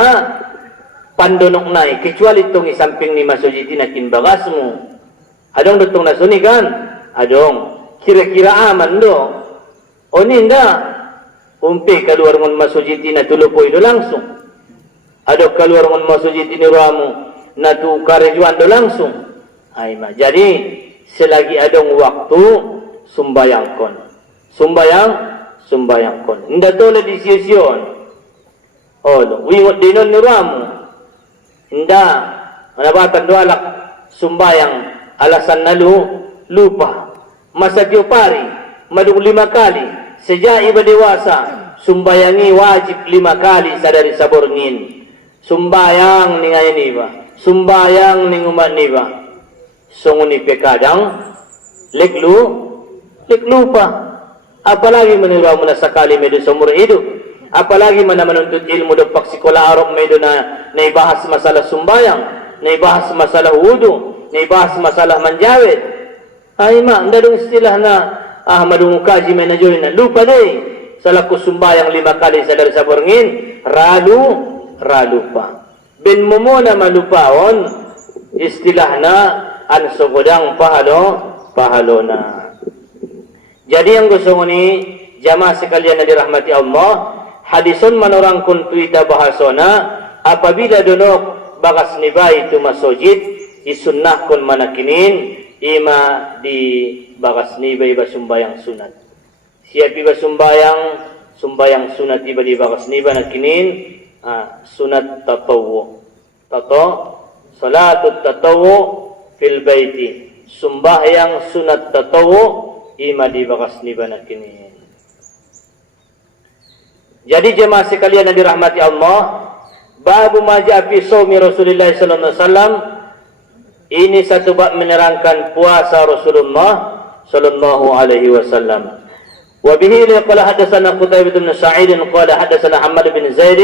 pandonok nai, kecuali itong isamping ni masjid tinakin bagasmu. Adong datong na suni kan? Adong. Kira-kira aman do. O ninda. Umpi kaluar ngon masjid tina tulupoy do langsung. Adong kaluar ngon masjid tiniramu na tu karejuan do langsung. Ay ma. Jadi selagi adong waktu sumbayang kon. Sumbayang kon. Inda tole di siyasyon. Oh, wingot dinon niramu. Inda, manabatan dualak sumbayang alasan nalu lupa. Masa pari, madung 5 kali. Sejak iba dewasa, sumbayangi wajib 5 kali sadari saborngin. Sumbayang ni ngayon iba. Sumbayang ni umat iba. Sunguni pekadang, lupa. Apalagi menurut mo na sakali medo sa umur hidup. Apalagi mana menuntut ilmu do paksikola arok medo na ibahas masalah sumbayang, na ibahas masalah wudu, na ibahas masalah manjawid. Ay ma, anda dong istilah na madung kaji may najoy na lupa day. Salaku sumbayang 5 kali sa dari saborngin, ralu pa. Ben mo na malupaon, istilah na ansogodang pahalo na. Jadi yang gusto ko ni jamaah sekalian na dirahmati Allah, hadison manorang kun tuita bahasona, apabila donok bagas nibay tu masjid, isunnah kun manakinin, ima di bagas nibay ba sumbayang sunat. Siap iba sumbayang sunat iba di bagas nibay nakinin, sunat tatawu. Salatut tatawu fil baiti. Sumbayang sunat tatawu, ima di bagas nibay nakinin. Jadi jemaah sekalian yang dirahmati Allah, babu maja fi shaumi Rasulullah sallallahu alaihi wasallam, ini satu bab menerangkan puasa Rasulullah sallallahu alaihi wasallam. Wa bihi qala hadatsana Qutaibah bin Sa'id qala hadatsana Hammad bin Zaid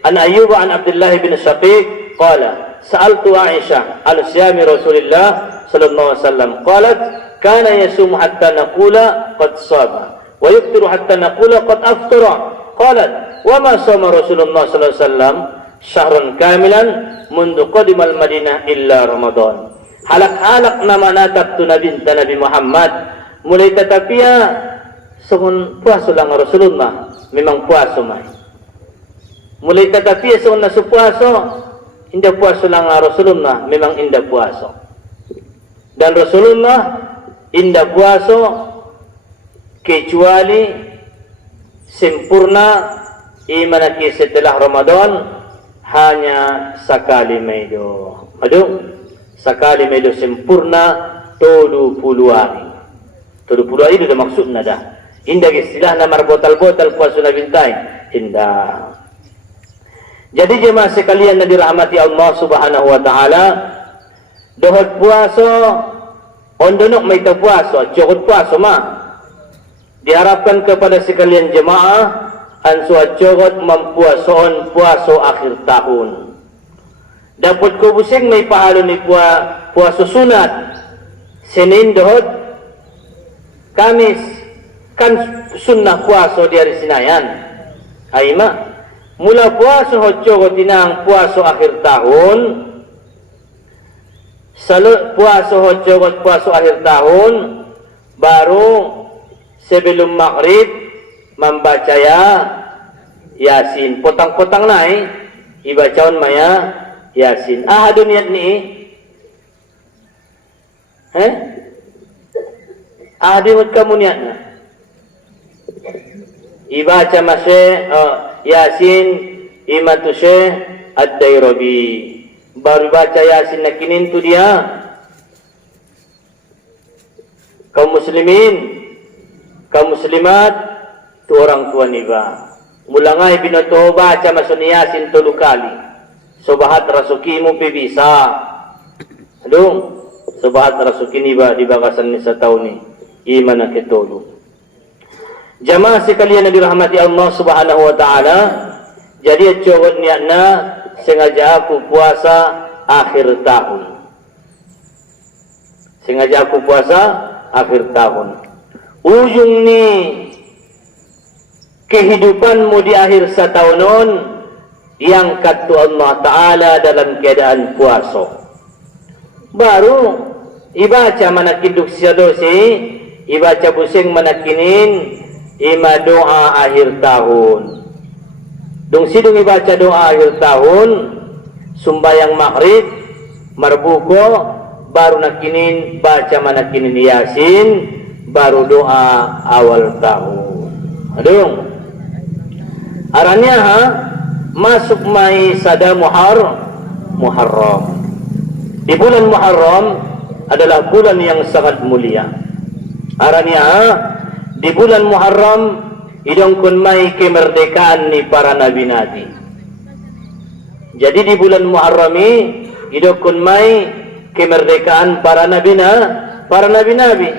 an Ayyub an Abdullah bin Shaqiq qala sa'altu Aisyah an siyami Rasulullah sallallahu alaihi wasallam qalat kana yasum hatta naqula qad shaba wa yuftiru hatta naqula qad aftara. Qalat, wa ma sama Rasulullah sallallahu alaihi wasallam syahrun kamilan mundu qadimal Madinah illa Ramadan. Halak-halak nama natap tu Nabi Muhammad mulai tetapiya sungun puasa lang Rasulullah memang puasa mai. Mulai tetapi sunna puasa, indah puasa lang Rasulullah memang indah puasa. Dan Rasulullah indah puasa kecuali sempurna iman setelah Ramadan hanya sekali medo. Aduh, sekali medo sempurna 70 hari. 70 hari itu maksudnya dah. Indah istilah nama botol-botol puasa bintai. Indah. Jadi jemaah sekalian yang dirahmati Allah Subhanahu wa taala, dohot puasa ondonok mai ta puasa, cukup puasa mah. Diharapkan kepada sekalian jemaah ansua cukup mempuasoon puasa akhir tahun. Dapat ko busing may pahalo ni puasa sunat. Senin dohot, Kamis kan sunnah puasa di hari Senayan. Aima mula puasa hocco tinang puasa akhir tahun, puasa hocco puasa akhir tahun, baru sebelum maghrib membaca Yasin. Potang-potang naik ibacaon maya Yasin. Ada niat ni? Ada buat kamu niatnya? Ibaca masih Yasin imatu Syekh Ad-Dairabi. Baru baca Yasin nakinin tu dia. Kaum muslimin, kaum muslimat, tu orang tua niba. Mula ngai binoto baca masuk Yasin 3 kali. Sobahat rasukimu pi bisa. Aduh, sobahat rasuki niba di bagasan ni sa taon ni. Iman na ketulu. Jamaah sekalian yang dirahmati Allah Subhanahu wa taala, jadi cowok niatna sengaja aku puasa akhir tahun. Sengaja aku puasa akhir tahun. Ujung ni kehidupanmu di akhir satahunon yang katu Allah taala dalam keadaan puasa. Baru ibaca manakinduk siadosi, ibaca pusing manakinin ima doa akhir tahun. Dong sidung ibaca doa akhir tahun, sumbayang maghrib, marbuko, baru nakinin baca manakinin Yasin, baru doa awal tahun. Adung. Arannya masuk mai sada Muharram. Di bulan Muharram adalah bulan yang sangat mulia. Arannya di bulan Muharram idong kun mai kemerdekaan ni para nabi-nabi. Jadi di bulan Muharram idong kun mai kemerdekaan para nabi-nabi.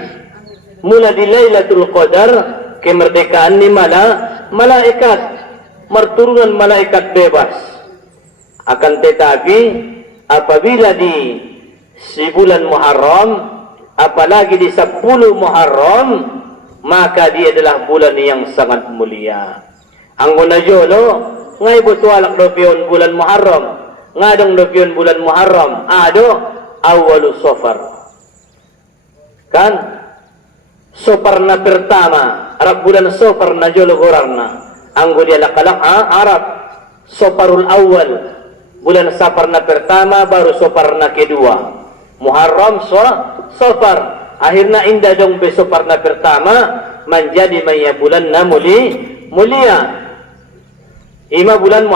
Mula di Lailatul Qadar kemerdekaan ni malaikat, marturunan malaikat bebas. Akan tetapi apabila di bulan Muharram, apalagi di 10 Muharram, maka dia adalah bulan yang sangat mulia. Anggona jolo ngai butualak dopion bulan Muharram, ngadong dopion bulan Muharram, ado awalu Safar. Kan Safar na pertama, Arab bulan Safar na jolo gorarna. Anggo dia lakalak Arab Safarul awal, bulan Safar na pertama, baru Safar na kedua. Muharram Safar. Akhirnya indah dong besok parna pertama menjadi maya bulan na mulia. 5 bulan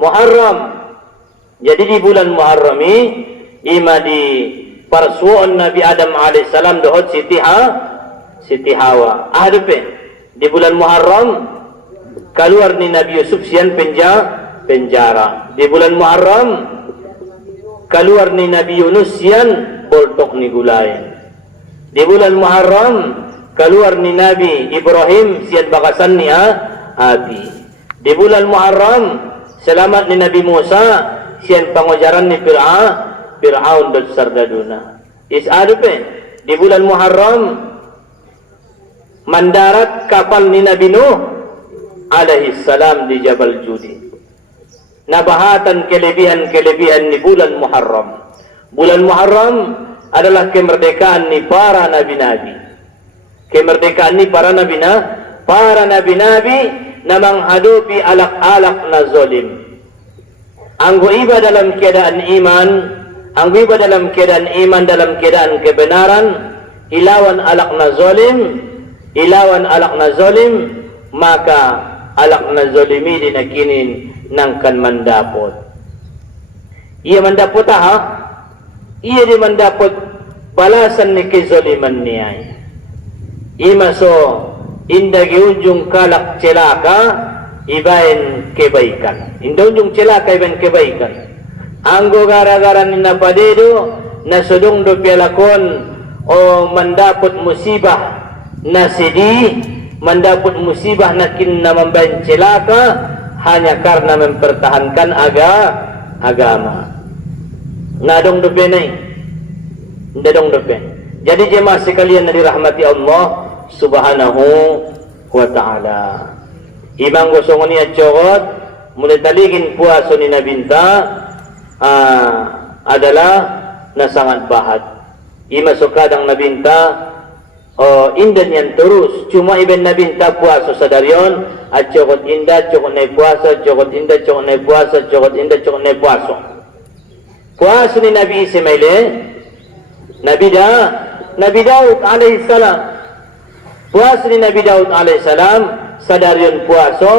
Muharram. Jadi di bulan Muharram ima di parsuon Nabi Adam alaihissalam dohot Siti Hawa. Ahdepe di bulan Muharram keluar ni Nabi Yusuf sian penjara. Di bulan Muharram keluar ni Nabi Yunus sian boltok ni gulayan. Di bulan Muharram keluar ni Nabi Ibrahim siat bakasan ni api. Di bulan Muharram selamat ni Nabi Musa sian pangujaran ni Fir'aun dan sardaduna. Isadupe di bulan Muharram mendarat kapal ni Nabi Nuh alaihi salam di Jabal Judi. Nabahatan kelebihan-kelebihan ni bulan Muharram. Bulan Muharram adalah kemerdekaan ni para nabi-nabi. Kemerdekaan ni para nabi-nabi na menghadapi alak-alak na zolim. Ang iba dalam keadaan iman, ang iba dalam keadaan iman, dalam keadaan kebenaran, ilawan alak na zolim, maka alak na zolimi dinakinin nang kan mandapot. Ia mandapot ha? Ia di mandapot balasan ni kezoliman niya. Ima so indagi unjung kalak celaka ibain kebaikan. Inda unjung celaka ibain kebaikan. Anggo gara-gara ni napadedo na sudong do pialakon o mandapot musibah na sidi, mandapot musibah na kinamambain celaka hanya karena mempertahankan agama. Nadong dope na ndadong dope. Jadi jemaah sekalian na dirahmati Allah subhanahu wa ta'ala. Imang gosong niya cogot, mula taligin puaso ni Nabinta adalah na sangat bahat. Ima sukadang Nabinta indan yan terus. Cuma iben Nabinta puaso sa daryon at cogot inda, cogot na puasa, cogot inda, cogot na puasa, cogot inda, cogot na puaso. Puaso ni Nabi Ismail, Nabi Daud alaihi salam. Puaso ni Nabi Daud alaihi salam, sadaryon puaso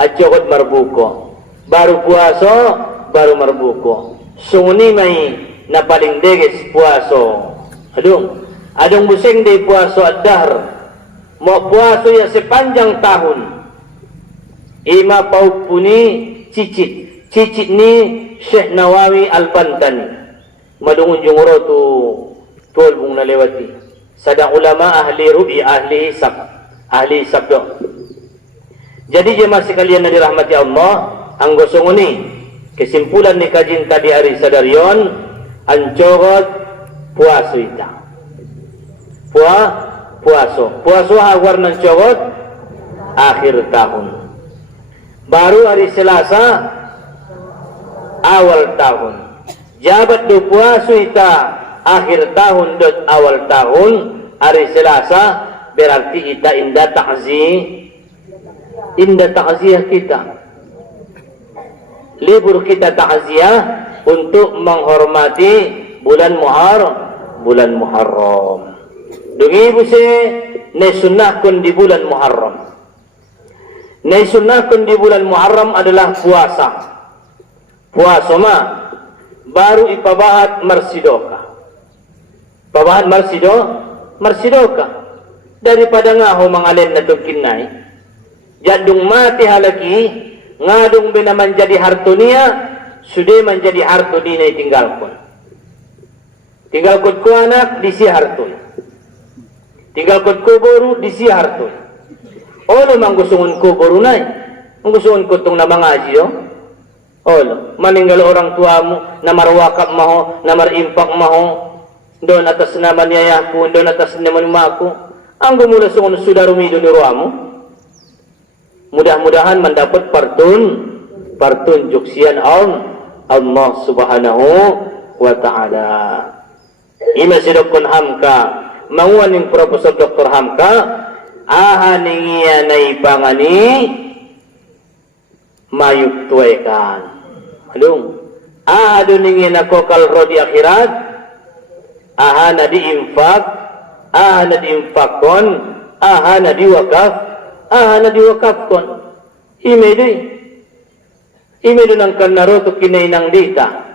at cogot marbuko. Baru puaso, baru marbuko. Sunguni may napalingdeges puaso. Adong buseng di puaso at dahr. Mo puaso ya sepanjang tahun. Ima paupuni cicit. Cicit ni Syekh Nawawi Al-Pantani. Madungun junguro tu tuolbung nalewati. Sada ulama ahli ru'i, ahli hisab yo. Jadi jemaah sekalian na dirahmati Allah, ang gosong ni kesimpulan ni kajin tadi hari sadaryon ancogot puaso ita. Puaso hawar ng cogot akhir tahun. Baru hari Selasa awal tahun. Jabat do puaso ita akhir tahun dot awal tahun hari Selasa, berarti kita indah takziah kita. Libur kita takziah untuk menghormati bulan Muharram. Dungi buse nesunahkun di bulan Muharram. Nesunahkun di bulan Muharram adalah puasa. Puasa mah baru ipabahat marsidoka. Pabahat marsidoka. Daripada ngaho mangalin na tugkinay. Jadung mati halaki, ngadung binaman jadi harto niya, sudah menjadi harto di na tinggalkon. Tinggalkon ko anak, di si harto. Tinggalkon ko boru, di si harto. Olo mang gusungon ko boru na. Ang gusungon ko itong namangaji yo. Olo, maninggal orang tua mo, na marwakap maho, na marimpak maho, doon atas naman niya ko, doon atas naman mako. Ang gumula sungon sudah rumido ni ruamo. Mudah-mudahan mendapat partun juksian Allah subhanahu wa ta'ala. Ima si Dr. Hamka, manguan yung Profesor Dr. Hamka, ahaningiya na ipangani, mayuktuekan. Halung, ahaningiya na kokal rodi akhirat, ahana diinfak, ahana diinfakon, ahana diwakaf, ahana diwakafkon. Imedo ng kanaroto kinainang dita.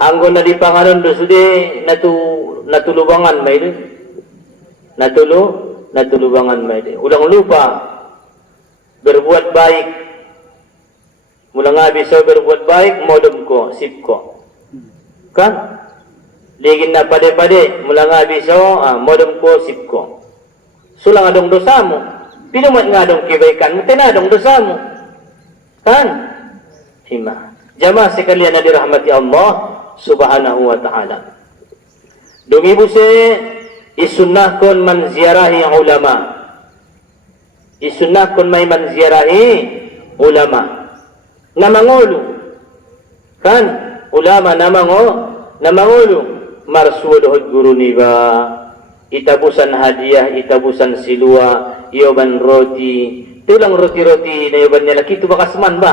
Anggo na di panganon do sude natulubangan may din. Natulubangan may din. Ulang lupa berbuat baik. Mula nga biso berbuat baik modom ko, sip ko. Kan? Ligin na pade-pade mula nga biso modom ko, sip ko. Sulang adong dosa mo. Pinumat nga adong kibaikan mo, tinadong dosa mo. Kan? Hima. Jamaah sekalian na dirahmati Allah subhanahu wa ta'ala. Dumibuse isunnahkon manziarahi ulama. Isunnahkon may manziarahi ulama. Namangulu. Kan? Ulama namangulo. Marsudohod guru niba. itabusan hadiah, itabusan silua, yoban roti. Tulang roti-roti na yoban niya laki, itu bakas man ba?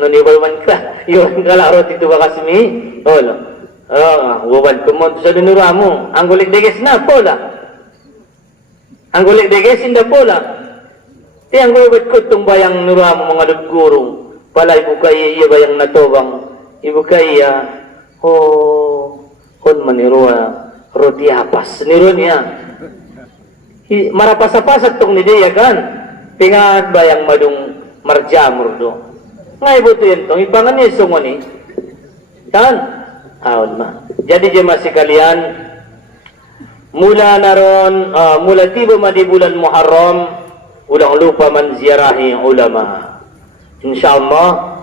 No yoban ka, yoban kala roti itu bakas mi. Olo. Woban kumon sa dunuramu. Anggulik deges na pola. Anggulik deges inda pola. Ti anggulik kutong bayang nuramu mga guru. Pala ibu kaya iya bayang natobang. Ibu kaya, kon manirua roti apas niru niya. Marapasa-pasat tong ni dia kan. Tingat bayang madung marjamur do. Ngay buto yan tong ipangan niya sungo ni. Kan? Aon ma. Jadi jemaah sekalian, mula naron, mula tiba di bulan Muharram, ulang lupa menziarahi ulama. InsyaAllah,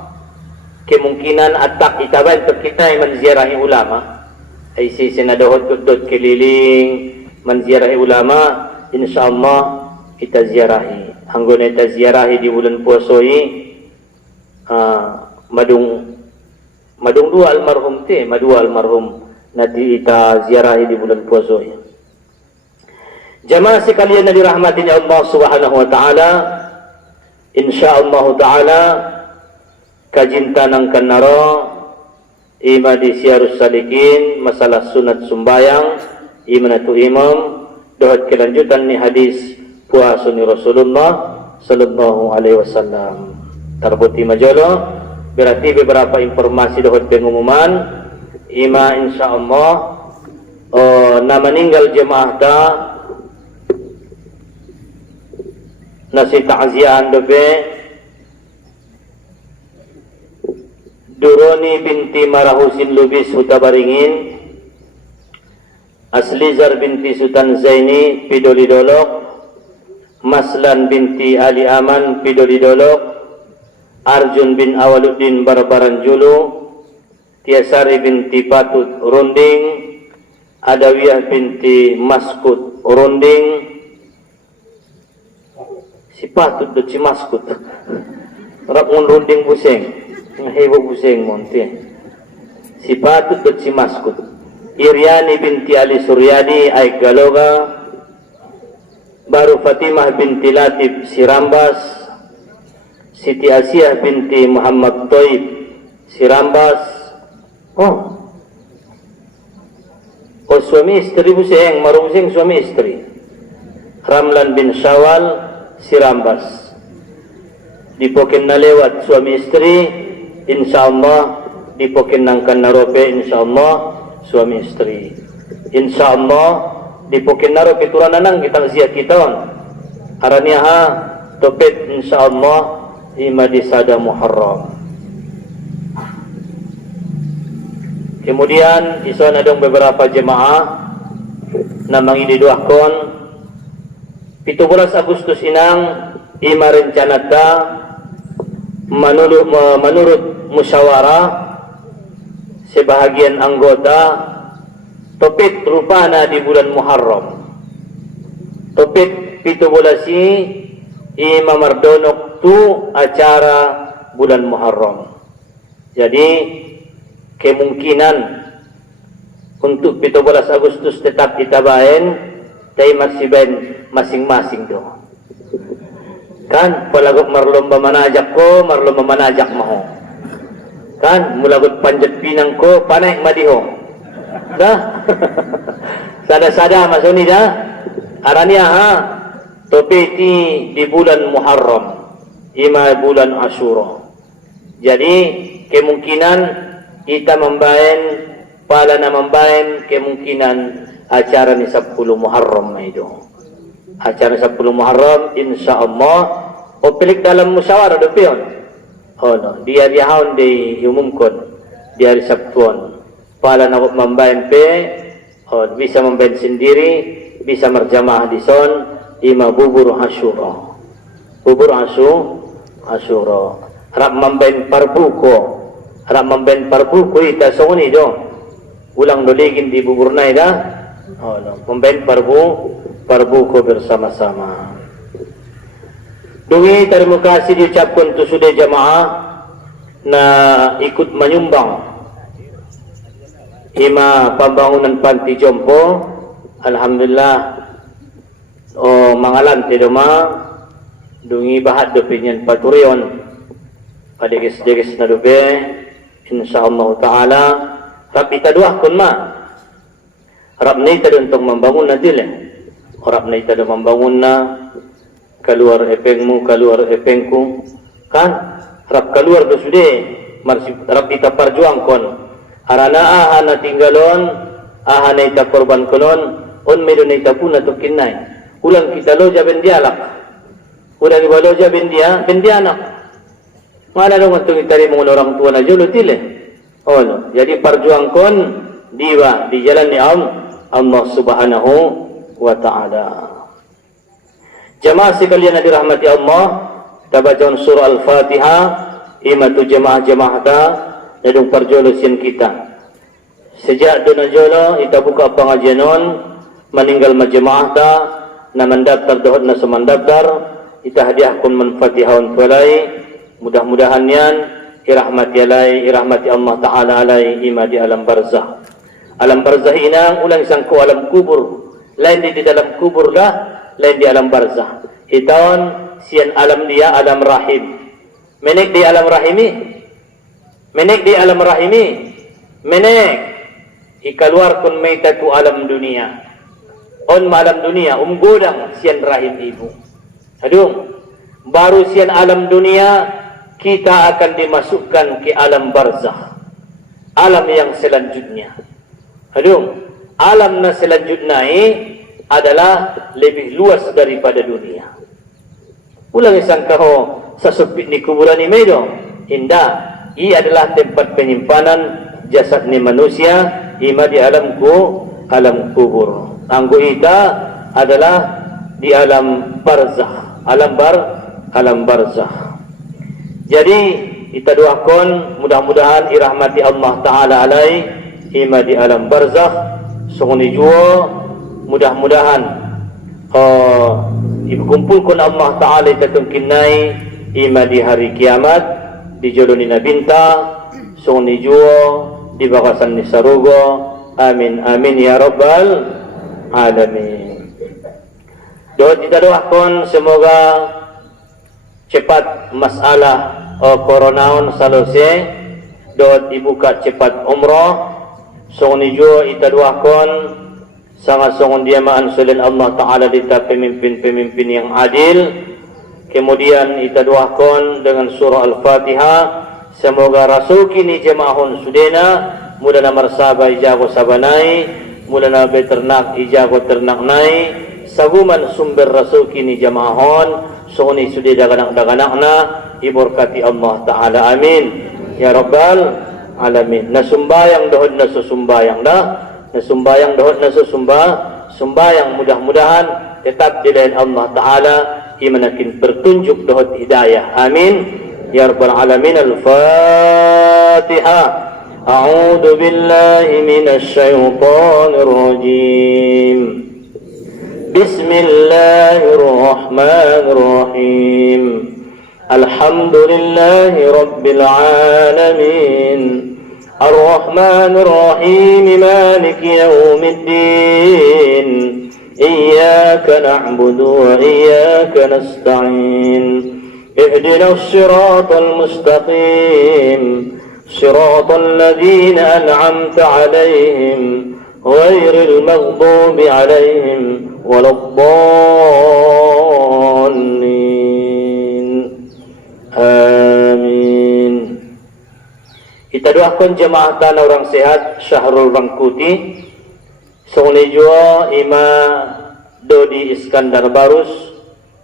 kemungkinan atak itaban untuk kita yang menziarahi ulama. Ay sinadohod kudot keliling, menziarahi ulama, InsyaAllah kita ziarahi. Hanggang kita ziarahi di bulan puasoi, madung dua almarhum madua almarhum nanti kita ziarahi di bulan puasa. Jamaah sekalian yang dirahmati Allah Subhanahu wa taala, insyaallah taala kajinta nang kanaro ima di siarus salikin masalah sunat sumbayang imanatu imam dohot kelanjutan ni hadis puasa ni Rasulullah sallallahu alaihi wasallam. Tarbuti majolo berarti beberapa informasi dohot pengumuman ima insyaallah na meninggal jemaah ta nasi ta'ziyahan dobe Duroni binti Marahusin Lubis Hutabaringin, Aslizar binti Sultan Zaini Pidoli Dolok, Maslan binti Ali Aman Pidoli Dolok, Arjun bin Awaluddin Barbaran Julu, Tiasari binti Patut Runding, Adawiyah binti Maskut Runding. Si Patut do si Maskut Rakun Runding buseng Hewo buseng monte. Si Patut do si Maskut. Iryani binti Ali Suryadi Aik Galoga, Baru Fatimah binti Latif Sirambas, Siti Asiyah binti Muhammad Toib Sirambas. Suami istri buseng, maruseng suami istri. Ramlan bin Syawal Sirambas. Dipokin na lewat suami istri, insyaallah dipokin nangkan narope, insyaallah suami istri. Insyaallah dipokin narope turananang kitang siya kiton. Araniha topet insyaallah ima di sada Muharram. Kemudian iso na dong beberapa jemaah na mangididuahkon 17 Agustus inang ima rencanata menurut musyawarah sebahagian anggota topet rupana di bulan Muharram. Topet 17 ima mardonok tu acara bulan Muharram. Jadi kemungkinan untuk 17 Agustus tetap kita bahen, tapi masih bahen masing-masing do. Kan palagot marlomba manajak ko, marlomba manajak maho. Kan mulagot panjat pinang ko, panay madiho. Dah. Sada-sada masuni dah. Arania ha. Topeti di bulan Muharram, ima bulan Asyura. Jadi kemungkinan kita membahen, pala na membahen, kemungkinan acara ni 10 Muharram itu. Acara 10 Muharram insyaallah o pilik dalam musyawarah do pion. No, dia haun diumumkan di hari Sabtuan. Pala na membahen pe, bisa membahen sendiri, bisa berjamaah di son, ima bubur Asyura. Bubur Asyura. Harap membahen parbuko. Harap membahen parbuko ita soni do. Ulang doligin di bubur na ida. No, membahen parbuko bersama-sama. Dungi terima kasih diucapkan tu sudah jamaah na ikut menyumbang ima pembangunan panti jompo Alhamdulillah mangalan ti duma dungi bahat do pinyen paturion padegis-degis na dobe insyaallah taala tapi taduah kun ma harap ni tadun tong membangun na dile harap ni tadun membangun na keluar epengmu keluar epengku kan harap keluar do sude marsi harap kita perjuang kon harana ahana tinggalon ahana ita korban konon on medon ita puna to kinnai ulang kita loja ben dialak ulang ibaloja ben dia anak mana dong untuk itari mengun orang tua na jolo tile oh jadi perjuang kon diwa di jalan ni Allah subhanahu wa ta'ala. Jamaah sekalian yang dirahmati Allah, kita baca surah Al-Fatihah, imatu jamaah-jamaah ta, dan perjolusin kita. Sejak dona jolo, kita buka pengajian on, meninggal majamaah ta, na mendaftar dohot na semandaftar, kita hadiah kun manfatihahun falai, mudah-mudahan yan, irahmati alai, irahmati Allah Ta'ala alai, ima di alam barzah. Alam barzah inang ulang sangko alam kubur, lain di dalam kubur lah, lain di alam barzah. Itawan sian alam dia alam rahim. Menek di alam rahimi, menek di alam rahimi, menek ikaluar kun meitatu alam dunia. On malam dunia godang sian rahim ibu. Aduh, baru sian alam dunia kita akan dimasukkan ke alam barzah, alam yang selanjutnya. Aduh, alam na selanjutnya adalah lebih luas daripada dunia. Ulang isang kaho sa supit ni kuburan ni Medo, indah. Ia adalah tempat penyimpanan jasad ni manusia ima di alam kubur. Anggo ita adalah di alam barzah, alam barzah. Jadi kita doakan mudah-mudahan irahmati Allah Ta'ala alai ima di alam barzah sungguh juo mudah-mudahan ibu kumpulkan Allah Ta'ala tatungkinai ima di hari kiamat di joloni nabinta sungguh juo di bakasan ni sarugo amin amin ya rabbal alamin. Kita doakan semoga cepat masalah koronaon selesai, doa dibuka cepat umrah. Songon ijo ita doakan sangat songon dia ma'ansulin Allah Ta'ala dita pemimpin-pemimpin yang adil. Kemudian ita doakan dengan surah Al-Fatihah semoga rasuki ni jemaahun sudena mudah na marsaba ijago sabanai mudah na beternak ijago ternak nai saguman sumber rasuki ni jemaahun soni sudah daganak-daganak na iborkati Allah Ta'ala amin ya rabbal alamin. Nasumbayang dohod na susumbayang dah, nasumbayang dohod na sumbayang mudah-mudahan tetap di lain Allah Ta'ala imanakin bertunjuk dohod hidayah amin ya rabbal alamin. Al-Fatihah. A'udhu billahi minasy syaithanir rajim. Bismillahirrahmanirrahim. Alhamdulillahi rabbil alamin. Ar-Rahmanir-Rahim. Maliki yaumiddin. Iyyaka na'budu wa iyyaka nasta'in. Ihdinas siratal mustaqim. Siratal ladzina an'amta 'alaihim ghairil maghdubi 'alaihim waladdallin. Amin. Kita doakan jemaah tanah orang sehat Syahrul Bangkuti, Songejo Ima Dodi Iskandar Barus.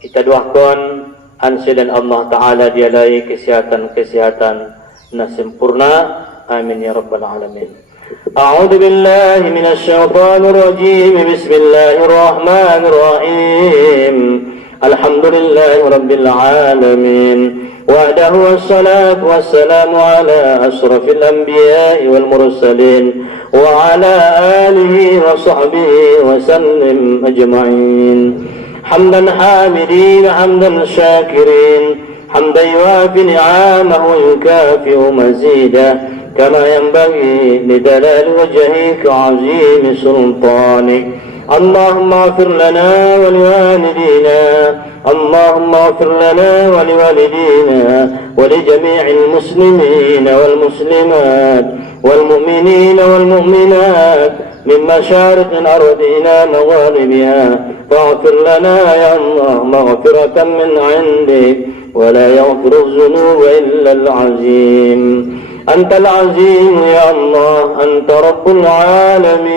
Kita doakan ansilan Allah Ta'ala dialai kesehatan na sempurna. Amin ya rabbal alamin. A'udzu billahi minasy syaithanir rajim. Bismillahirrahmanirrahim. Alhamdulillahi rabbil alamin. وحده والصلاة والسلام على أشرف الأنبياء والمرسلين وعلى آله وصحبه وسلم أجمعين. حمدا حامدين حمدا شاكرين حمدا يوافي نعامه ويكافئ مزيدا كما ينبغي لدلال وجهك عظيم سلطانك. اللهم اغفر لنا ولوالدينا اللهم اغفر لنا ولوالدينا ولجميع المسلمين والمسلمات والمؤمنين والمؤمنات من مشارق الأرض إلى مغاربها فاغفر لنا يا الله مغفرة من عندك ولا يغفر الذنوب إلا العظيم أنت العظيم يا الله أنت رب العالمين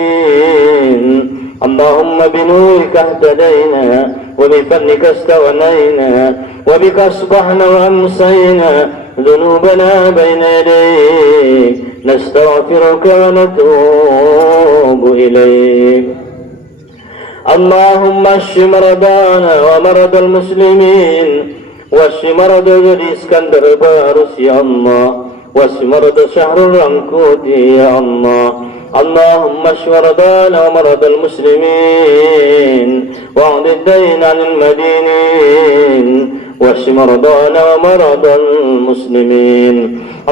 اللهم بنورك اهتدينا وبفضلك استغنينا وبك أصبحنا وأمسينا ذنوبنا بين يديك نستغفرك ونتوب إليك اللهم اشف مرضانا ومرضى المسلمين واشف مرضى الإسكندر باروس يا الله واشف مرضى شهر العنكود يا الله اللهم اشف مرضانا ومرضى المسلمين واقض الدين عن المدينين واشف مرضانا ومرضى المسلمين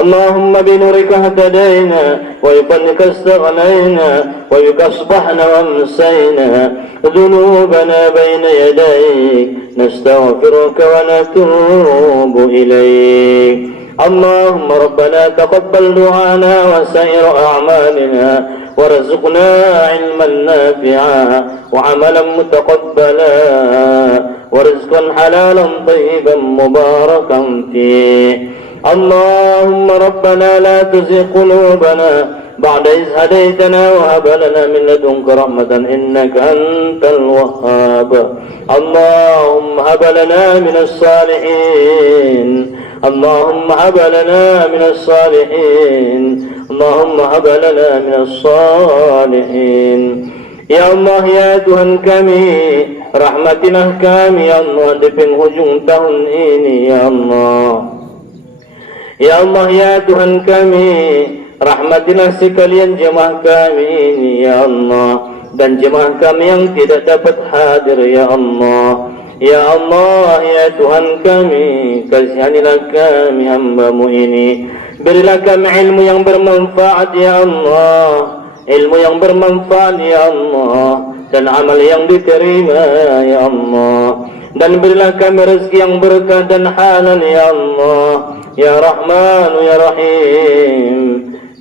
اللهم بنورك اهتدينا وبفضلك استغنينا وبك اصبحنا وامسينا ذنوبنا بين يديك نستغفرك ونتوب اليك اللهم ربنا تقبل دعانا وسائر أعمالنا وارزقنا علما نافعا وعملا متقبلا ورزقا حلالا طيبا مباركا فيه اللهم ربنا لا تزغ قلوبنا بعد إذ هديتنا وهب لنا من لدنك رحمة إنك أنت الوهاب اللهم هب لنا من الصالحين اللهم هب لنا من الصالحين اللهم هب لنا من الصالحين Ya Allah ya Tuhan kami, rahmatilah kami ya Allah di penghujung tahun ini ya Allah. Ya Allah ya Tuhan kami, rahmatilah sekalian jemaah kami ini ya Allah, dan jemaah kami yang tidak dapat hadir ya Allah. Ya Allah ya Tuhan kami, kasihanilah kami hamba-Mu ini, berilah kami ilmu yang bermanfaat ya Allah, ilmu yang bermanfaat ya Allah, dan amal yang diterima ya Allah, dan berilah kami rezeki yang berkah dan halal ya Allah, ya Rahman ya Rahim.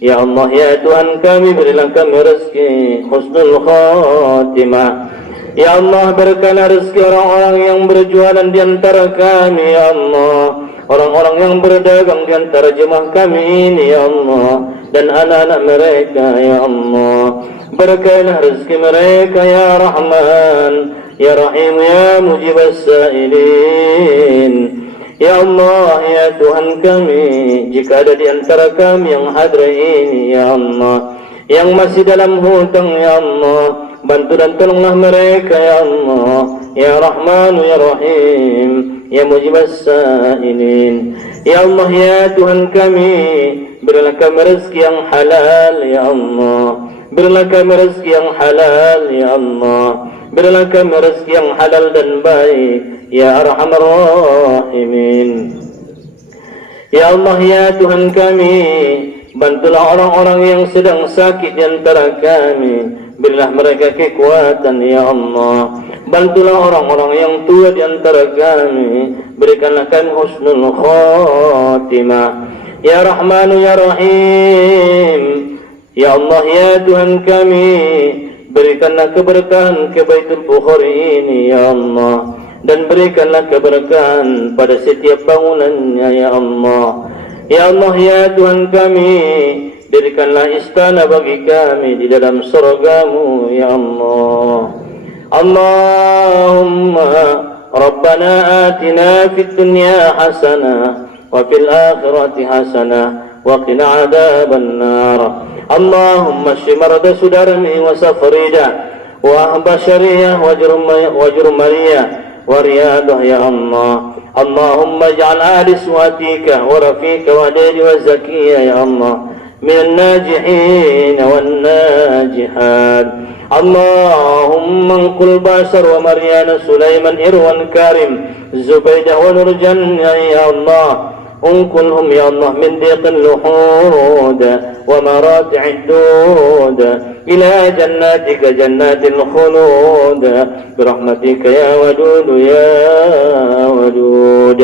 Ya Allah ya Tuhan kami, berilah kami rezeki husnul khatimah. Ya Allah, berkahlah rezeki orang-orang yang berjualan di antara kami ya Allah, orang-orang yang berdagang di antara jemaah kami ini ya Allah, dan anak-anak mereka ya Allah. Berkahlah rezeki mereka ya Rahman ya Rahim ya Mujib as-Sa'ilin. Ya Allah ya Tuhan kami, jika ada di antara kami yang hadir ini ya Allah, yang masih dalam hutang ya Allah, bantu dan tolonglah mereka ya Allah, ya Rahman ya Rahim ya Mujib as-Sa'ilin. Ya Allah ya Tuhan kami, berilah kami rezeki yang halal ya Allah, berilah kami rezeki yang halal ya Allah, berilah kami rezeki yang halal dan baik ya Arhamar Rahimin. Ya Allah ya Tuhan kami, bantulah orang-orang yang sedang sakit di antara kami, berilah mereka kekuatan ya Allah. Bantulah orang-orang yang tua di antara kami, berikanlah kami husnul khatimah. Ya Rahman ya Rahim. Ya Allah ya Tuhan kami, berikanlah keberkahan ke Baitul Bukhari ini ya Allah, dan berikanlah keberkahan pada setiap bangunannya ya Allah. Ya Allah ya Tuhan kami, dirikanlah istana bagi kami di dalam surga-Mu ya Allah. Allahumma Rabbana atina fid dunya hasanah wa fil akhirati hasanah wa qina adzaban nar. Allahumma shfi marada sudarmi wa safrida wa bashariyah wa jurmariyah wa riyadah ya Allah. Allahumma ij'al ahli suwatika wa rafika wa dadi wa zakiyah ya Allah min al-najihin wal najihat. اللهم انقل باشر ومريان سليمان إروان كارم زبيدة ونرجان يا الله، انقلهم يا الله من ضيق اللحود ومراتع الدود إلى جناتك جنات الخلود برحمتك يا ودود يا ودود.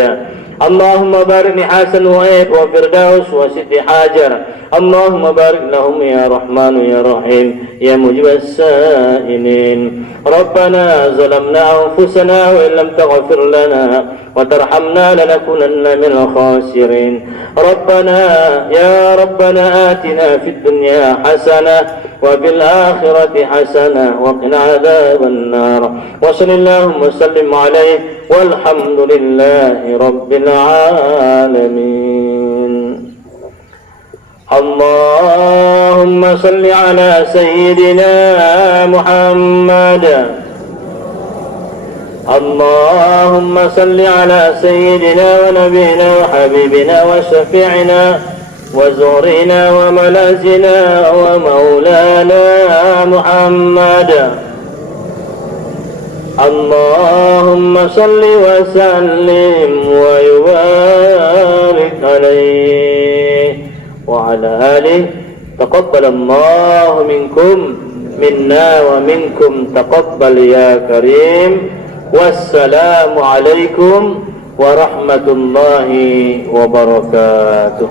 اللهم بارك لحسن وإيد وفردوس وسيدي حاجر، اللهم بارك لهم يا رحمن يا رحيم يا مجيب السائلين. ربنا ظلمنا أنفسنا وإن لم تغفر لنا وترحمنا لنكونن من الخاسرين. ربنا يا ربنا آتنا في الدنيا حسنة وفي الآخرة حسنة وقنا عذاب النار. وصل اللهم وسلم عليه والحمد لله رب العالمين. اللهم صل على سيدنا محمد. اللهم صل على سيدنا ونبينا وحبيبنا وشفيعنا وزورنا وملاذنا ومولانا محمد. اللهم صل وسلم ويبارك عليه وعلى آله. تقبل الله منكم منا ومنكم تقبل يا كريم. والسلام عليكم ورحمة الله وبركاته.